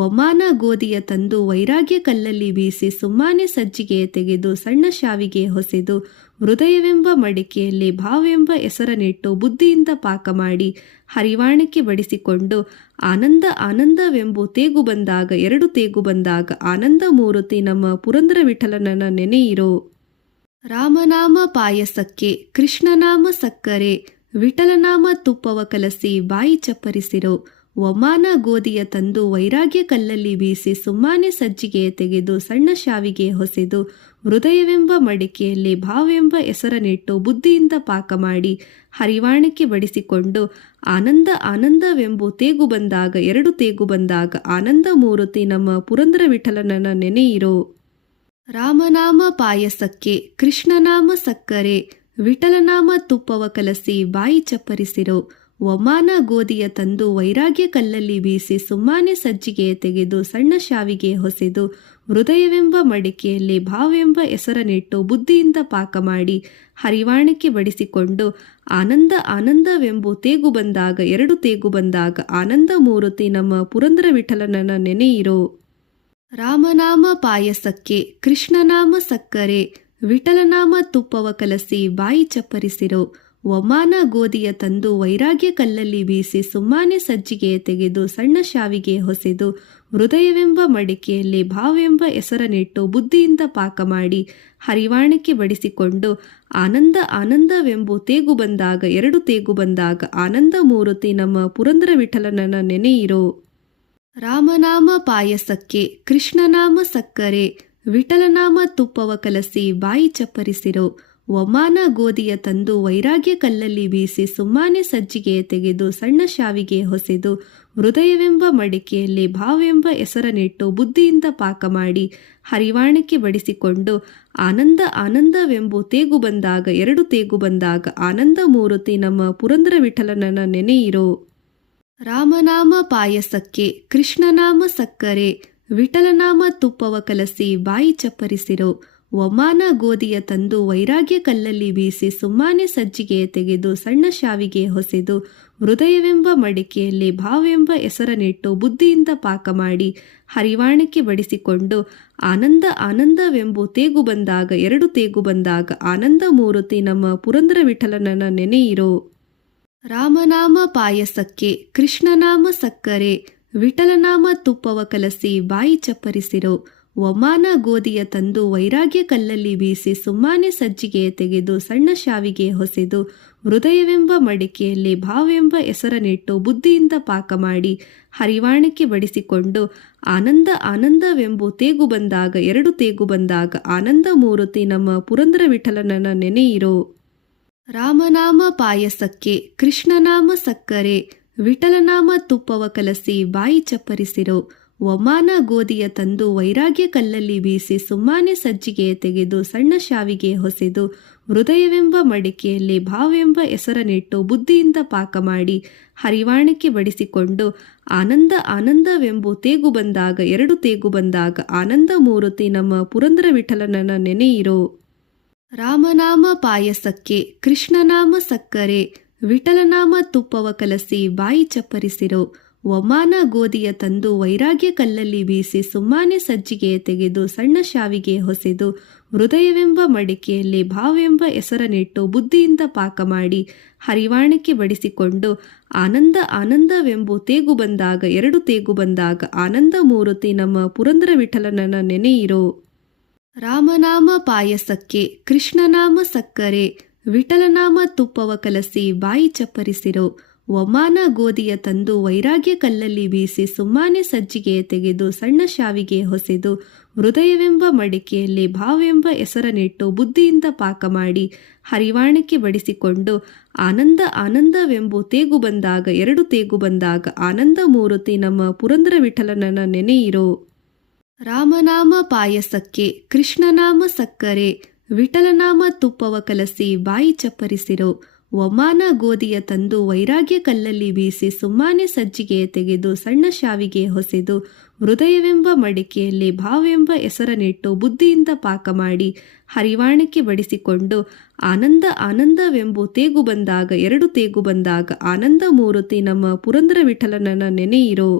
ಒಮಾನ ಗೋಧಿಯ ತಂದು ವೈರಾಗ್ಯ ಕಲ್ಲಲ್ಲಿ ಬೀಸಿ ಸುಮ್ಮಾನೆ ಸಜ್ಜಿಗೆ ತೆಗೆದು ಸಣ್ಣ ಶಾವಿಗೆ ಹೊಸೆದು ಹೃದಯವೆಂಬ ಮಡಿಕೆಯಲ್ಲಿ ಭಾವೆಂಬ ಹೆಸರನ್ನಿಟ್ಟು ಬುದ್ಧಿಯಿಂದ ಪಾಕ ಮಾಡಿ ಹರಿವಾಣಕ್ಕೆ ಬಡಿಸಿಕೊಂಡು ಆನಂದ ಆನಂದವೆಂಬು ತೇಗು ಬಂದಾಗ 2 ತೇಗು ಬಂದಾಗ ಆನಂದ ಮೂರುತಿ ನಮ್ಮ ಪುರಂದರ ವಿಠಲನನ ನೆನೆಯಿರೋ. ರಾಮನಾಮ ಪಾಯಸಕ್ಕೆ ಕೃಷ್ಣನಾಮ ಸಕ್ಕರೆ ವಿಠಲನಾಮ ತುಪ್ಪವ ಕಲಸಿ ಬಾಯಿ ಚಪ್ಪರಿಸಿರೋ. ಒಮಾನ ಗೋಧಿಯ ತಂದು ವೈರಾಗ್ಯ ಕಲ್ಲಲ್ಲಿ ಬೀಸಿ ಸುಮ್ಮಾನೆ ಸಜ್ಜಿಗೆ ತೆಗೆದು ಸಣ್ಣ ಶಾವಿಗೆ ಹೊಸೆದು ಹೃದಯವೆಂಬ ಮಡಿಕೆಯಲ್ಲಿ ಭಾವೆಂಬ ಹೆಸರನ್ನಿಟ್ಟು ಬುದ್ಧಿಯಿಂದ ಪಾಕ ಮಾಡಿ ಹರಿವಾಣಕ್ಕೆ ಬಡಿಸಿಕೊಂಡು ಆನಂದ ಆನಂದವೆಂಬು ತೇಗು ಬಂದಾಗ 2 ತೇಗು ಬಂದಾಗ ಆನಂದ ಮೂರುತಿ ನಮ್ಮ ಪುರಂದರ ವಿಠಲನನ ನೆನೆಯಿರೋ. ರಾಮನಾಮ ಪಾಯಸಕ್ಕೆ ಕೃಷ್ಣನಾಮ ಸಕ್ಕರೆ ವಿಠಲನಾಮ ತುಪ್ಪವ ಕಲಸಿ ಬಾಯಿ ಚಪ್ಪರಿಸಿರೋ ಒಮಾನ ಗೋಧಿಯ ತಂದು ವೈರಾಗ್ಯ ಕಲ್ಲಲ್ಲಿ ಬೀಸಿ ಸುಮ್ಮಾನೆ ಸಜ್ಜಿಗೆ ತೆಗೆದು ಸಣ್ಣ ಶಾವಿಗೆ ಹೊಸೆದು ಹೃದಯವೆಂಬ ಮಡಿಕೆಯಲ್ಲಿ ಭಾವೆಂಬ ಹೆಸರನಿಟ್ಟು ಬುದ್ಧಿಯಿಂದ ಪಾಕ ಮಾಡಿ ಹರಿವಾಣಕ್ಕೆ ಬಡಿಸಿಕೊಂಡು ಆನಂದ ಆನಂದವೆಂಬು ತೇಗು ಬಂದಾಗ ಎರಡು ತೇಗು ಬಂದಾಗ ಆನಂದ ಮೂರುತಿ ನಮ್ಮ ಪುರಂದರ ವಿಠಲನನ ನೆನೆಯಿರೋ. ರಾಮನಾಮ ಪಾಯಸಕ್ಕೆ ಕೃಷ್ಣನಾಮ ಸಕ್ಕರೆ ವಿಠಲನಾಮ ತುಪ್ಪವ ಕಲಸಿ ಬಾಯಿ ಚಪ್ಪರಿಸಿರೋ ಒಮಾನ ಗೋಧಿಯ ತಂದು ವೈರಾಗ್ಯ ಕಲ್ಲಲ್ಲಿ ಬೀಸಿ ಸುಮ್ಮಾನೆ ಸಜ್ಜಿಗೆ ತೆಗೆದು ಸಣ್ಣ ಶಾವಿಗೆ ಹೊಸೆದು ಹೃದಯವೆಂಬ ಮಡಿಕೆಯಲ್ಲಿ ಭಾವೆಂಬ ಹೆಸರನಿಟ್ಟು ಬುದ್ಧಿಯಿಂದ ಪಾಕ ಮಾಡಿ ಹರಿವಾಣಕ್ಕೆ ಬಡಿಸಿಕೊಂಡು ಆನಂದ ಆನಂದವೆಂಬು ತೇಗು ಬಂದಾಗ ಎರಡು ತೇಗು ಬಂದಾಗ ಆನಂದ ಮೂರುತಿ ನಮ್ಮ ಪುರಂದರ ವಿಠಲನನ ನೆನೆಯಿರೋ. ರಾಮನಾಮ ಪಾಯಸಕ್ಕೆ ಕೃಷ್ಣನಾಮ ಸಕ್ಕರೆ ವಿಠಲನಾಮ ತುಪ್ಪವ ಕಲಸಿ ಬಾಯಿ ಚಪ್ಪರಿಸಿರೋ ಒಮಾನ ಗೋಧಿಯ ತಂದು ವೈರಾಗ್ಯ ಕಲ್ಲಲ್ಲಿ ಬೀಸಿ ಸುಮ್ಮಾನೆ ಸಜ್ಜಿಗೆ ತೆಗೆದು ಸಣ್ಣ ಶಾವಿಗೆ ಹೊಸೆದು ಹೃದಯವೆಂಬ ಮಡಿಕೆಯಲ್ಲಿ ಭಾವೆಂಬ ಹೆಸರನಿಟ್ಟು ಬುದ್ಧಿಯಿಂದ ಪಾಕ ಮಾಡಿ ಹರಿವಾಣಕ್ಕೆ ಬಡಿಸಿಕೊಂಡು ಆನಂದ ಆನಂದವೆಂಬು ತೇಗು ಬಂದಾಗ ಎರಡು ತೇಗು ಬಂದಾಗ ಆನಂದ ಮೂರುತಿ ನಮ್ಮ ಪುರಂದರ ವಿಠಲನನ ನೆನೆಯಿರೋ. ರಾಮನಾಮ ಪಾಯಸಕ್ಕೆ ಕೃಷ್ಣನಾಮ ಸಕ್ಕರೆ ವಿಠಲನಾಮ ತುಪ್ಪವ ಕಲಸಿ ಬಾಯಿ ಚಪ್ಪರಿಸಿರೋ ಒಮಾನ ಗೋಧಿಯ ತಂದು ವೈರಾಗ್ಯ ಕಲ್ಲಲ್ಲಿ ಬೀಸಿ ಸುಮ್ಮಾನೆ ಸಜ್ಜಿಗೆ ತೆಗೆದು ಸಣ್ಣ ಶಾವಿಗೆ ಹೊಸೆದು ಹೃದಯವೆಂಬ ಮಡಿಕೆಯಲ್ಲಿ ಭಾವೆಂಬ ಹೆಸರನಿಟ್ಟು ಬುದ್ಧಿಯಿಂದ ಪಾಕ ಮಾಡಿ ಹರಿವಾಣಕ್ಕೆ ಬಡಿಸಿಕೊಂಡು ಆನಂದ ಆನಂದವೆಂಬು ತೇಗು ಬಂದಾಗ ಎರಡು ತೇಗು ಬಂದಾಗ ಆನಂದ ಮೂರುತಿ ನಮ್ಮ ಪುರಂದರ ವಿಠಲನನ ನೆನೆಯಿರೋ. ರಾಮನಾಮ ಪಾಯಸಕ್ಕೆ ಕೃಷ್ಣನಾಮ ಸಕ್ಕರೆ ವಿಠಲನಾಮ ತುಪ್ಪವ ಕಲಸಿ ಬಾಯಿ ಚಪ್ಪರಿಸಿರೋ ಒಮಾನ ಗೋಧಿಯ ತಂದು ವೈರಾಗ್ಯ ಕಲ್ಲಲ್ಲಿ ಬೀಸಿ ಸುಮ್ಮಾನೆ ಸಜ್ಜಿಗೆ ತೆಗೆದು ಸಣ್ಣ ಶಾವಿಗೆ ಹೊಸೆದು ಹೃದಯವೆಂಬ ಮಡಿಕೆಯಲ್ಲಿ ಭಾವೆಂಬ ಹೆಸರನಿಟ್ಟು ಬುದ್ಧಿಯಿಂದ ಪಾಕ ಮಾಡಿ ಹರಿವಾಣಕ್ಕೆ ಬಡಿಸಿಕೊಂಡು ಆನಂದ ಆನಂದವೆಂಬು ತೇಗು ಬಂದಾಗ ಎರಡು ತೇಗು ಬಂದಾಗ ಆನಂದ ಮೂರುತಿ ನಮ್ಮ ಪುರಂದರ ವಿಠಲನನ ನೆನೆಯಿರೋ. ರಾಮನಾಮ ಪಾಯಸಕ್ಕೆ ಕೃಷ್ಣನಾಮ ಸಕ್ಕರೆ ವಿಠಲನಾಮ ತುಪ್ಪವ ಕಲಸಿ ಬಾಯಿ ಚಪ್ಪರಿಸಿರೋ ಒಮಾನ ಗೋಧಿಯ ತಂದು ವೈರಾಗ್ಯ ಕಲ್ಲಲ್ಲಿ ಬೀಸಿ ಸುಮ್ಮಾನೆ ಸಜ್ಜಿಗೆ ತೆಗೆದು ಸಣ್ಣ ಶಾವಿಗೆ ಹೊಸೆದು ಹೃದಯವೆಂಬ ಮಡಿಕೆಯಲ್ಲಿ ಭಾವೆಂಬ ಹೆಸರನಿಟ್ಟು ಬುದ್ಧಿಯಿಂದ ಪಾಕ ಮಾಡಿ ಹರಿವಾಣಕ್ಕೆ ಬಡಿಸಿಕೊಂಡು ಆನಂದ ಆನಂದವೆಂಬು ತೇಗು ಬಂದಾಗ ಎರಡು ತೇಗು ಬಂದಾಗ ಆನಂದ ಮೂರುತಿ ನಮ್ಮ ಪುರಂದರ ವಿಠಲನನ ನೆನೆಯಿರೋ. ರಾಮನಾಮ ಪಾಯಸಕ್ಕೆ ಕೃಷ್ಣನಾಮ ಸಕ್ಕರೆ ವಿಠಲನಾಮ ತುಪ್ಪವ ಕಲಸಿ ಬಾಯಿ ಚಪ್ಪರಿಸಿರೋ ಒಮಾನ ಗೋಧಿಯ ತಂದು ವೈರಾಗ್ಯ ಕಲ್ಲಲ್ಲಿ ಬೀಸಿ ಸುಮ್ಮಾನೆ ಸಜ್ಜಿಗೆ ತೆಗೆದು ಸಣ್ಣ ಶಾವಿಗೆ ಹೊಸೆದು ಹೃದಯವೆಂಬ ಮಡಿಕೆಯಲ್ಲಿ ಭಾವೆಂಬ ಹೆಸರನಿಟ್ಟು ಬುದ್ಧಿಯಿಂದ ಪಾಕ ಮಾಡಿ ಹರಿವಾಣಕ್ಕೆ ಬಡಿಸಿಕೊಂಡು ಆನಂದ ಆನಂದವೆಂಬು ತೇಗು ಬಂದಾಗ ಎರಡು ತೇಗು ಬಂದಾಗ ಆನಂದ ಮೂರುತಿ ನಮ್ಮ ಪುರಂದರ ವಿಠಲನನ ನೆನೆಯಿರೋ. ರಾಮನಾಮ ಪಾಯಸಕ್ಕೆ ಕೃಷ್ಣನಾಮ ಸಕ್ಕರೆ ವಿಠಲನಾಮ ತುಪ್ಪವ ಕಲಸಿ ಬಾಯಿ ಚಪ್ಪರಿಸಿರೋ ಒಮಾನ ಗೋಧಿಯ ತಂದು ವೈರಾಗ್ಯ ಕಲ್ಲಲ್ಲಿ ಬೀಸಿ ಸುಮ್ಮಾನೆ ಸಜ್ಜಿಗೆ ತೆಗೆದು ಸಣ್ಣ ಶಾವಿಗೆ ಹೊಸೆದು ಹೃದಯವೆಂಬ ಮಡಿಕೆಯಲ್ಲಿ ಭಾವೆಂಬ ಹೆಸರನಿಟ್ಟು ಬುದ್ಧಿಯಿಂದ ಪಾಕ ಮಾಡಿ ಹರಿವಾಣಕ್ಕೆ ಬಡಿಸಿಕೊಂಡು ಆನಂದ ಆನಂದವೆಂಬು ತೇಗು ಬಂದಾಗ ಎರಡು ತೇಗು ಬಂದಾಗ ಆನಂದ ಮೂರುತಿ ನಮ್ಮ ಪುರಂದರ ವಿಠಲನನ ನೆನೆಯಿರೋ. ರಾಮನಾಮ ಪಾಯಸಕ್ಕೆ ಕೃಷ್ಣನಾಮ ಸಕ್ಕರೆ ವಿಠಲನಾಮ ತುಪ್ಪವ ಕಲಸಿ ಬಾಯಿ ಚಪ್ಪರಿಸಿರೋ ಒಮಾನ ಗೋಧಿಯ ತಂದು ವೈರಾಗ್ಯ ಕಲ್ಲಲ್ಲಿ ಬೀಸಿ ಸುಮ್ಮಾನೆ ಸಜ್ಜಿಗೆ ತೆಗೆದು ಸಣ್ಣ ಶಾವಿಗೆ ಹೊಸೆದು ಹೃದಯವೆಂಬ ಮಡಿಕೆಯಲ್ಲಿ ಭಾವೆಂಬ ಹೆಸರನಿಟ್ಟು ಬುದ್ಧಿಯಿಂದ ಪಾಕ ಮಾಡಿ ಹರಿವಾಣಕ್ಕೆ ಬಡಿಸಿಕೊಂಡು ಆನಂದ ಆನಂದವೆಂಬು ತೇಗು ಬಂದಾಗ ಎರಡು ತೇಗು ಬಂದಾಗ ಆನಂದ ಮೂರುತಿ ನಮ್ಮ ಪುರಂದರ ವಿಠಲನನ ನೆನೆಯಿರೋ.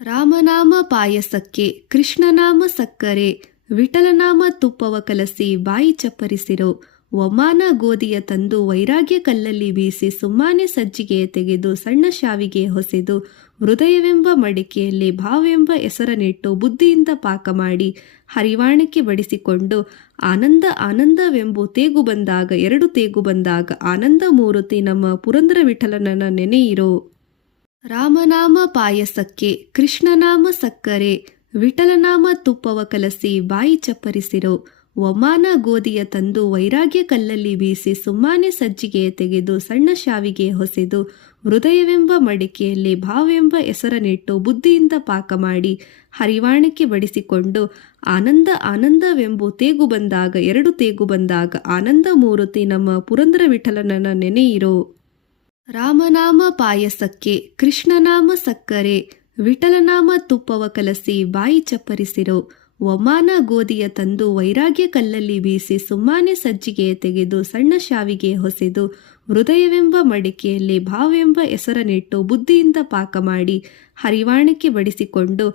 ರಾಮನಾಮ ಪಾಯಸಕ್ಕೆ ಕೃಷ್ಣನಾಮ ಸಕ್ಕರೆ ವಿಠಲನಾಮ ತುಪ್ಪವ ಕಲಸಿ ಬಾಯಿ ಚಪ್ಪರಿಸಿರೋ ಒಮಾನ ಗೋಧಿಯ ತಂದು ವೈರಾಗ್ಯ ಕಲ್ಲಲ್ಲಿ ಬೀಸಿ ಸುಮ್ಮಾನೆ ಸಜ್ಜಿಗೆ ತೆಗೆದು ಸಣ್ಣ ಶಾವಿಗೆ ಹೊಸೆದು ಹೃದಯವೆಂಬ ಮಡಿಕೆಯಲ್ಲಿ ಭಾವೆಂಬ ಹೆಸರನಿಟ್ಟು ಬುದ್ಧಿಯಿಂದ ಪಾಕ ಮಾಡಿ ಹರಿವಾಣಕ್ಕೆ ಬಡಿಸಿಕೊಂಡು ಆನಂದ ಆನಂದವೆಂಬು ತೇಗು ಬಂದಾಗ ಎರಡು ತೇಗು ಬಂದಾಗ ಆನಂದ ಮೂರುತಿ ನಮ್ಮ ಪುರಂದರ ವಿಠಲನನ ನೆನೆಯಿರೋ. ರಾಮನಾಮ ಪಾಯಸಕ್ಕೆ ಕೃಷ್ಣನಾಮ ಸಕ್ಕರೆ ವಿಠಲನಾಮ ತುಪ್ಪವ ಕಲಸಿ ಬಾಯಿ ಚಪ್ಪರಿಸಿರೋ ಒಮಾನ ಗೋಧಿಯ ತಂದು ವೈರಾಗ್ಯ ಕಲ್ಲಲ್ಲಿ ಬೀಸಿ ಸುಮ್ಮಾನೆ ಸಜ್ಜಿಗೆ ತೆಗೆದು ಸಣ್ಣ ಶಾವಿಗೆ ಹೊಸೆದು ಹೃದಯವೆಂಬ ಮಡಿಕೆಯಲ್ಲಿ ಭಾವೆಂಬ ಹೆಸರನಿಟ್ಟು ಬುದ್ಧಿಯಿಂದ ಪಾಕ ಮಾಡಿ ಹರಿವಾಣಕ್ಕೆ ಬಡಿಸಿಕೊಂಡು ಆನಂದ ಆನಂದವೆಂಬು ತೇಗು ಬಂದಾಗ 2 ತೇಗು ಬಂದಾಗ ಆನಂದ ಮೂರುತಿ ನಮ್ಮ ಪುರಂದರ ವಿಠಲನನ ನೆನೆಯಿರೋ. ರಾಮನಾಮ ಪಾಯಸಕ್ಕೆ ಕೃಷ್ಣನಾಮ ಸಕ್ಕರೆ ವಿಠಲನಾಮ ತುಪ್ಪವ ಕಲಸಿ ಬಾಯಿ ಚಪ್ಪರಿಸಿರೋ. ಒಮಾನ ಗೋಧಿಯ ತಂದು ವೈರಾಗ್ಯ ಕಲ್ಲಲ್ಲಿ ಬೀಸಿ ಸುಮ್ಮಾನೆ ಸಜ್ಜಿಗೆ ತೆಗೆದು ಸಣ್ಣ ಶಾವಿಗೆ ಹೊಸೆದು ಹೃದಯವೆಂಬ ಮಡಿಕೆಯಲ್ಲಿ ಭಾವೆಂಬ ಹೆಸರನಿಟ್ಟು ಬುದ್ಧಿಯಿಂದ ಪಾಕ ಮಾಡಿ ಹರಿವಾಣಕ್ಕೆ ಬಡಿಸಿಕೊಂಡು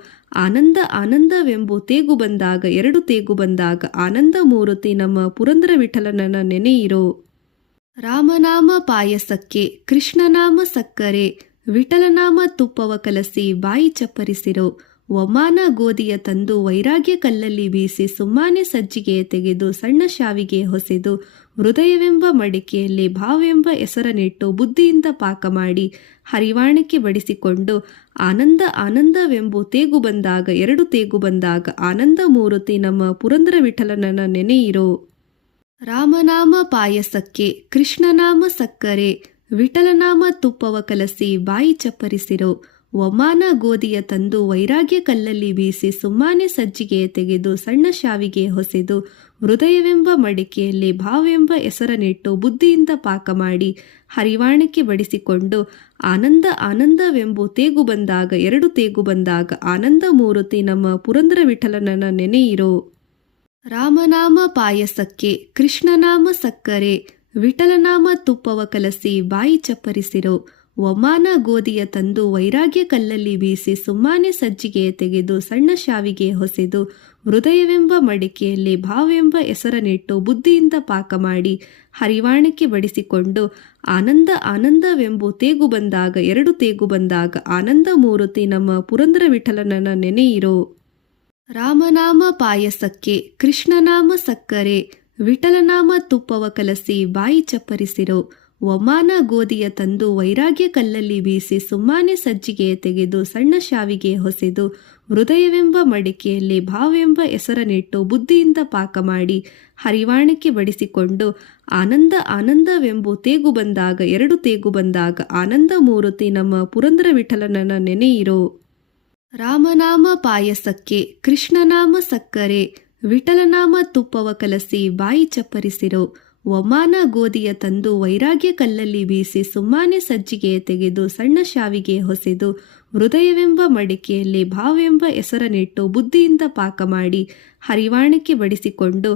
ಆನಂದ ಆನಂದವೆಂಬು ತೇಗು ಬಂದಾಗ 2 ತೇಗು ಬಂದಾಗ ಆನಂದ ಮೂರುತಿ ನಮ್ಮ ಪುರಂದರ ವಿಠಲನನ ನೆನೆಯಿರೋ. ರಾಮನಾಮ ಪಾಯಸಕ್ಕೆ ಕೃಷ್ಣನಾಮ ಸಕ್ಕರೆ ವಿಠಲನಾಮ ತುಪ್ಪವ ಕಲಸಿ ಬಾಯಿ ಚಪ್ಪರಿಸಿರೋ. ಒಮಾನ ಗೋಧಿಯ ತಂದು ವೈರಾಗ್ಯ ಕಲ್ಲಲ್ಲಿ ಬೀಸಿ ಸುಮ್ಮಾನೆ ಸಜ್ಜಿಗೆ ತೆಗೆದು ಸಣ್ಣ ಶಾವಿಗೆ ಹೊಸೆದು ಹೃದಯವೆಂಬ ಮಡಿಕೆಯಲ್ಲಿ ಭಾವೆಂಬ ಹೆಸರನಿಟ್ಟು ಬುದ್ಧಿಯಿಂದ ಪಾಕ ಮಾಡಿ ಹರಿವಾಣಕ್ಕೆ ಬಡಿಸಿಕೊಂಡು ಆನಂದ ಆನಂದವೆಂಬು ತೇಗು ಬಂದಾಗ 2 ತೇಗು ಬಂದಾಗ ಆನಂದ ಮೂರುತಿ ನಮ್ಮ ಪುರಂದರ ವಿಠಲನನ ನೆನೆಯಿರೋ. ರಾಮನಾಮ ಪಾಯಸಕ್ಕೆ ಕೃಷ್ಣನಾಮ ಸಕ್ಕರೆ ವಿಠಲನಾಮ ತುಪ್ಪವ ಕಲಸಿ ಬಾಯಿ ಚಪ್ಪರಿಸಿರೋ. ಒಮಾನ ಗೋಧಿಯ ತಂದು ವೈರಾಗ್ಯ ಕಲ್ಲಲ್ಲಿ ಬೀಸಿ ಸುಮ್ಮಾನೆ ಸಜ್ಜಿಗೆ ತೆಗೆದು ಸಣ್ಣ ಶಾವಿಗೆ ಹೊಸೆದು ಹೃದಯವೆಂಬ ಮಡಿಕೆಯಲ್ಲಿ ಭಾವೆಂಬ ಹೆಸರನಿಟ್ಟು ಬುದ್ಧಿಯಿಂದ ಪಾಕ ಮಾಡಿ ಹರಿವಾಣಕ್ಕೆ ಬಡಿಸಿಕೊಂಡು ಆನಂದ ಆನಂದವೆಂಬು ತೇಗು ಬಂದಾಗ 2 ತೇಗು ಬಂದಾಗ ಆನಂದ ಮೂರುತಿ ನಮ್ಮ ಪುರಂದರ ವಿಠಲನನ ನೆನೆಯಿರೋ. ರಾಮನಾಮ ಪಾಯಸಕ್ಕೆ ಕೃಷ್ಣನಾಮ ಸಕ್ಕರೆ ವಿಠಲನಾಮ ತುಪ್ಪವ ಕಲಸಿ ಬಾಯಿ ಚಪ್ಪರಿಸಿರೋ. ಒಮಾನ ಗೋಧಿಯ ತಂದು ವೈರಾಗ್ಯ ಕಲ್ಲಲ್ಲಿ ಬೀಸಿ ಸುಮ್ಮಾನೆ ಸಜ್ಜಿಗೆ ತೆಗೆದು ಸಣ್ಣ ಶಾವಿಗೆ ಹೊಸೆದು ಹೃದಯವೆಂಬ ಮಡಿಕೆಯಲ್ಲಿ ಭಾವೆಂಬ ಹೆಸರನಿಟ್ಟು ಬುದ್ಧಿಯಿಂದ ಪಾಕ ಮಾಡಿ ಹರಿವಾಣಕ್ಕೆ ಬಡಿಸಿಕೊಂಡು ಆನಂದ ಆನಂದವೆಂಬು ತೇಗು ಬಂದಾಗ 2 ತೇಗು ಬಂದಾಗ ಆನಂದ ಮೂರುತಿ ನಮ್ಮ ಪುರಂದರ ವಿಠಲನನ ನೆನೆಯಿರೋ. ರಾಮನಾಮ ಪಾಯಸಕ್ಕೆ ಕೃಷ್ಣನಾಮ ಸಕ್ಕರೆ ವಿಠಲನಾಮ ತುಪ್ಪವ ಕಲಸಿ ಬಾಯಿ ಚಪ್ಪರಿಸಿರೋ. ಒಮಾನ ಗೋಧಿಯ ತಂದು ವೈರಾಗ್ಯ ಕಲ್ಲಲ್ಲಿ ಬೀಸಿ ಸುಮ್ಮಾನೆ ಸಜ್ಜಿಗೆ ತೆಗೆದು ಸಣ್ಣ ಶಾವಿಗೆ ಹೊಸೆದು ಹೃದಯವೆಂಬ ಮಡಿಕೆಯಲ್ಲಿ ಭಾವೆಂಬ ಹೆಸರನಿಟ್ಟು ಬುದ್ಧಿಯಿಂದ ಪಾಕ ಮಾಡಿ ಹರಿವಾಣಕ್ಕೆ ಬಡಿಸಿಕೊಂಡು ಆನಂದ ಆನಂದವೆಂಬು ತೇಗು ಬಂದಾಗ 2 ತೇಗು ಬಂದಾಗ ಆನಂದ ಮೂರುತಿ ನಮ್ಮ ಪುರಂದರ ವಿಠಲನನ ನೆನೆಯಿರೋ. ರಾಮನಾಮ ಪಾಯಸಕ್ಕೆ ಕೃಷ್ಣನಾಮ ಸಕ್ಕರೆ ವಿಠಲನಾಮ ತುಪ್ಪವ ಕಲಸಿ ಬಾಯಿ ಚಪ್ಪರಿಸಿರೋ. ಒಮಾನ ಗೋಧಿಯ ತಂದು ವೈರಾಗ್ಯ ಕಲ್ಲಲ್ಲಿ ಬೀಸಿ ಸುಮ್ಮಾನೆ ಸಜ್ಜಿಗೆ ತೆಗೆದು ಸಣ್ಣ ಶಾವಿಗೆ ಹೊಸೆದು ಹೃದಯವೆಂಬ ಮಡಿಕೆಯಲ್ಲಿ ಭಾವೆಂಬ ಹೆಸರನಿಟ್ಟು ಬುದ್ಧಿಯಿಂದ ಪಾಕ ಮಾಡಿ ಹರಿವಾಣಕ್ಕೆ ಬಡಿಸಿಕೊಂಡು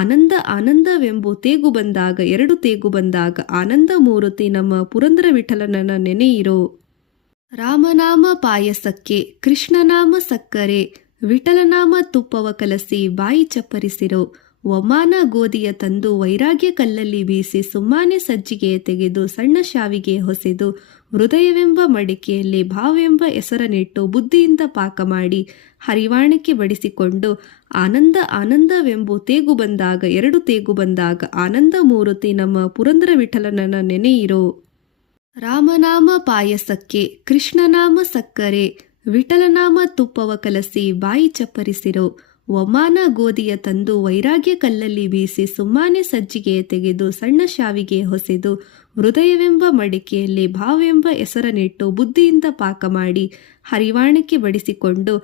ಆನಂದ ಆನಂದವೆಂಬು ತೇಗು ಬಂದಾಗ 2 ತೇಗು ಬಂದಾಗ ಆನಂದ ಮೂರುತಿ ನಮ್ಮ ಪುರಂದರ ವಿಠಲನನ ನೆನೆಯಿರೋ. ರಾಮನಾಮ ಪಾಯಸಕ್ಕೆ ಕೃಷ್ಣನಾಮ ಸಕ್ಕರೆ ವಿಠಲನಾಮ ತುಪ್ಪವ ಕಲಸಿ ಬಾಯಿ ಚಪ್ಪರಿಸಿರೋ. ಒಮಾನ ಗೋಧಿಯ ತಂದು ವೈರಾಗ್ಯ ಕಲ್ಲಲ್ಲಿ ಬೀಸಿ ಸುಮ್ಮಾನೆ ಸಜ್ಜಿಗೆ ತೆಗೆದು ಸಣ್ಣ ಶಾವಿಗೆ ಹೊಸೆದು ಹೃದಯವೆಂಬ ಮಡಿಕೆಯಲ್ಲಿ ಭಾವೆಂಬ ಹೆಸರನಿಟ್ಟು ಬುದ್ಧಿಯಿಂದ ಪಾಕ ಮಾಡಿ ಹರಿವಾಣಕ್ಕೆ ಬಡಿಸಿಕೊಂಡು ಆನಂದ ಆನಂದವೆಂಬು ತೇಗು ಬಂದಾಗ 2 ತೇಗು ಬಂದಾಗ ಆನಂದ ಮೂರುತಿ ನಮ್ಮ ಪುರಂದರ ವಿಠಲನನ ನೆನೆಯಿರೋ. ರಾಮನಾಮ ಪಾಯಸಕ್ಕೆ ಕೃಷ್ಣನಾಮ ಸಕ್ಕರೆ ವಿಠಲನಾಮ ತುಪ್ಪವ ಕಲಸಿ ಬಾಯಿ ಚಪ್ಪರಿಸಿರೋ. ಒಮಾನ ಗೋಧಿಯ ತಂದು ವೈರಾಗ್ಯ ಕಲ್ಲಲ್ಲಿ ಬೀಸಿ ಸುಮ್ಮಾನೆ ಸಜ್ಜಿಗೆ ತೆಗೆದು ಸಣ್ಣ ಶಾವಿಗೆ ಹೊಸೆದು ಹೃದಯವೆಂಬ ಮಡಿಕೆಯಲ್ಲಿ ಭಾವೆಂಬ ಹೆಸರನಿಟ್ಟು ಬುದ್ಧಿಯಿಂದ ಪಾಕ ಮಾಡಿ ಹರಿವಾಣಕ್ಕೆ ಬಡಿಸಿಕೊಂಡು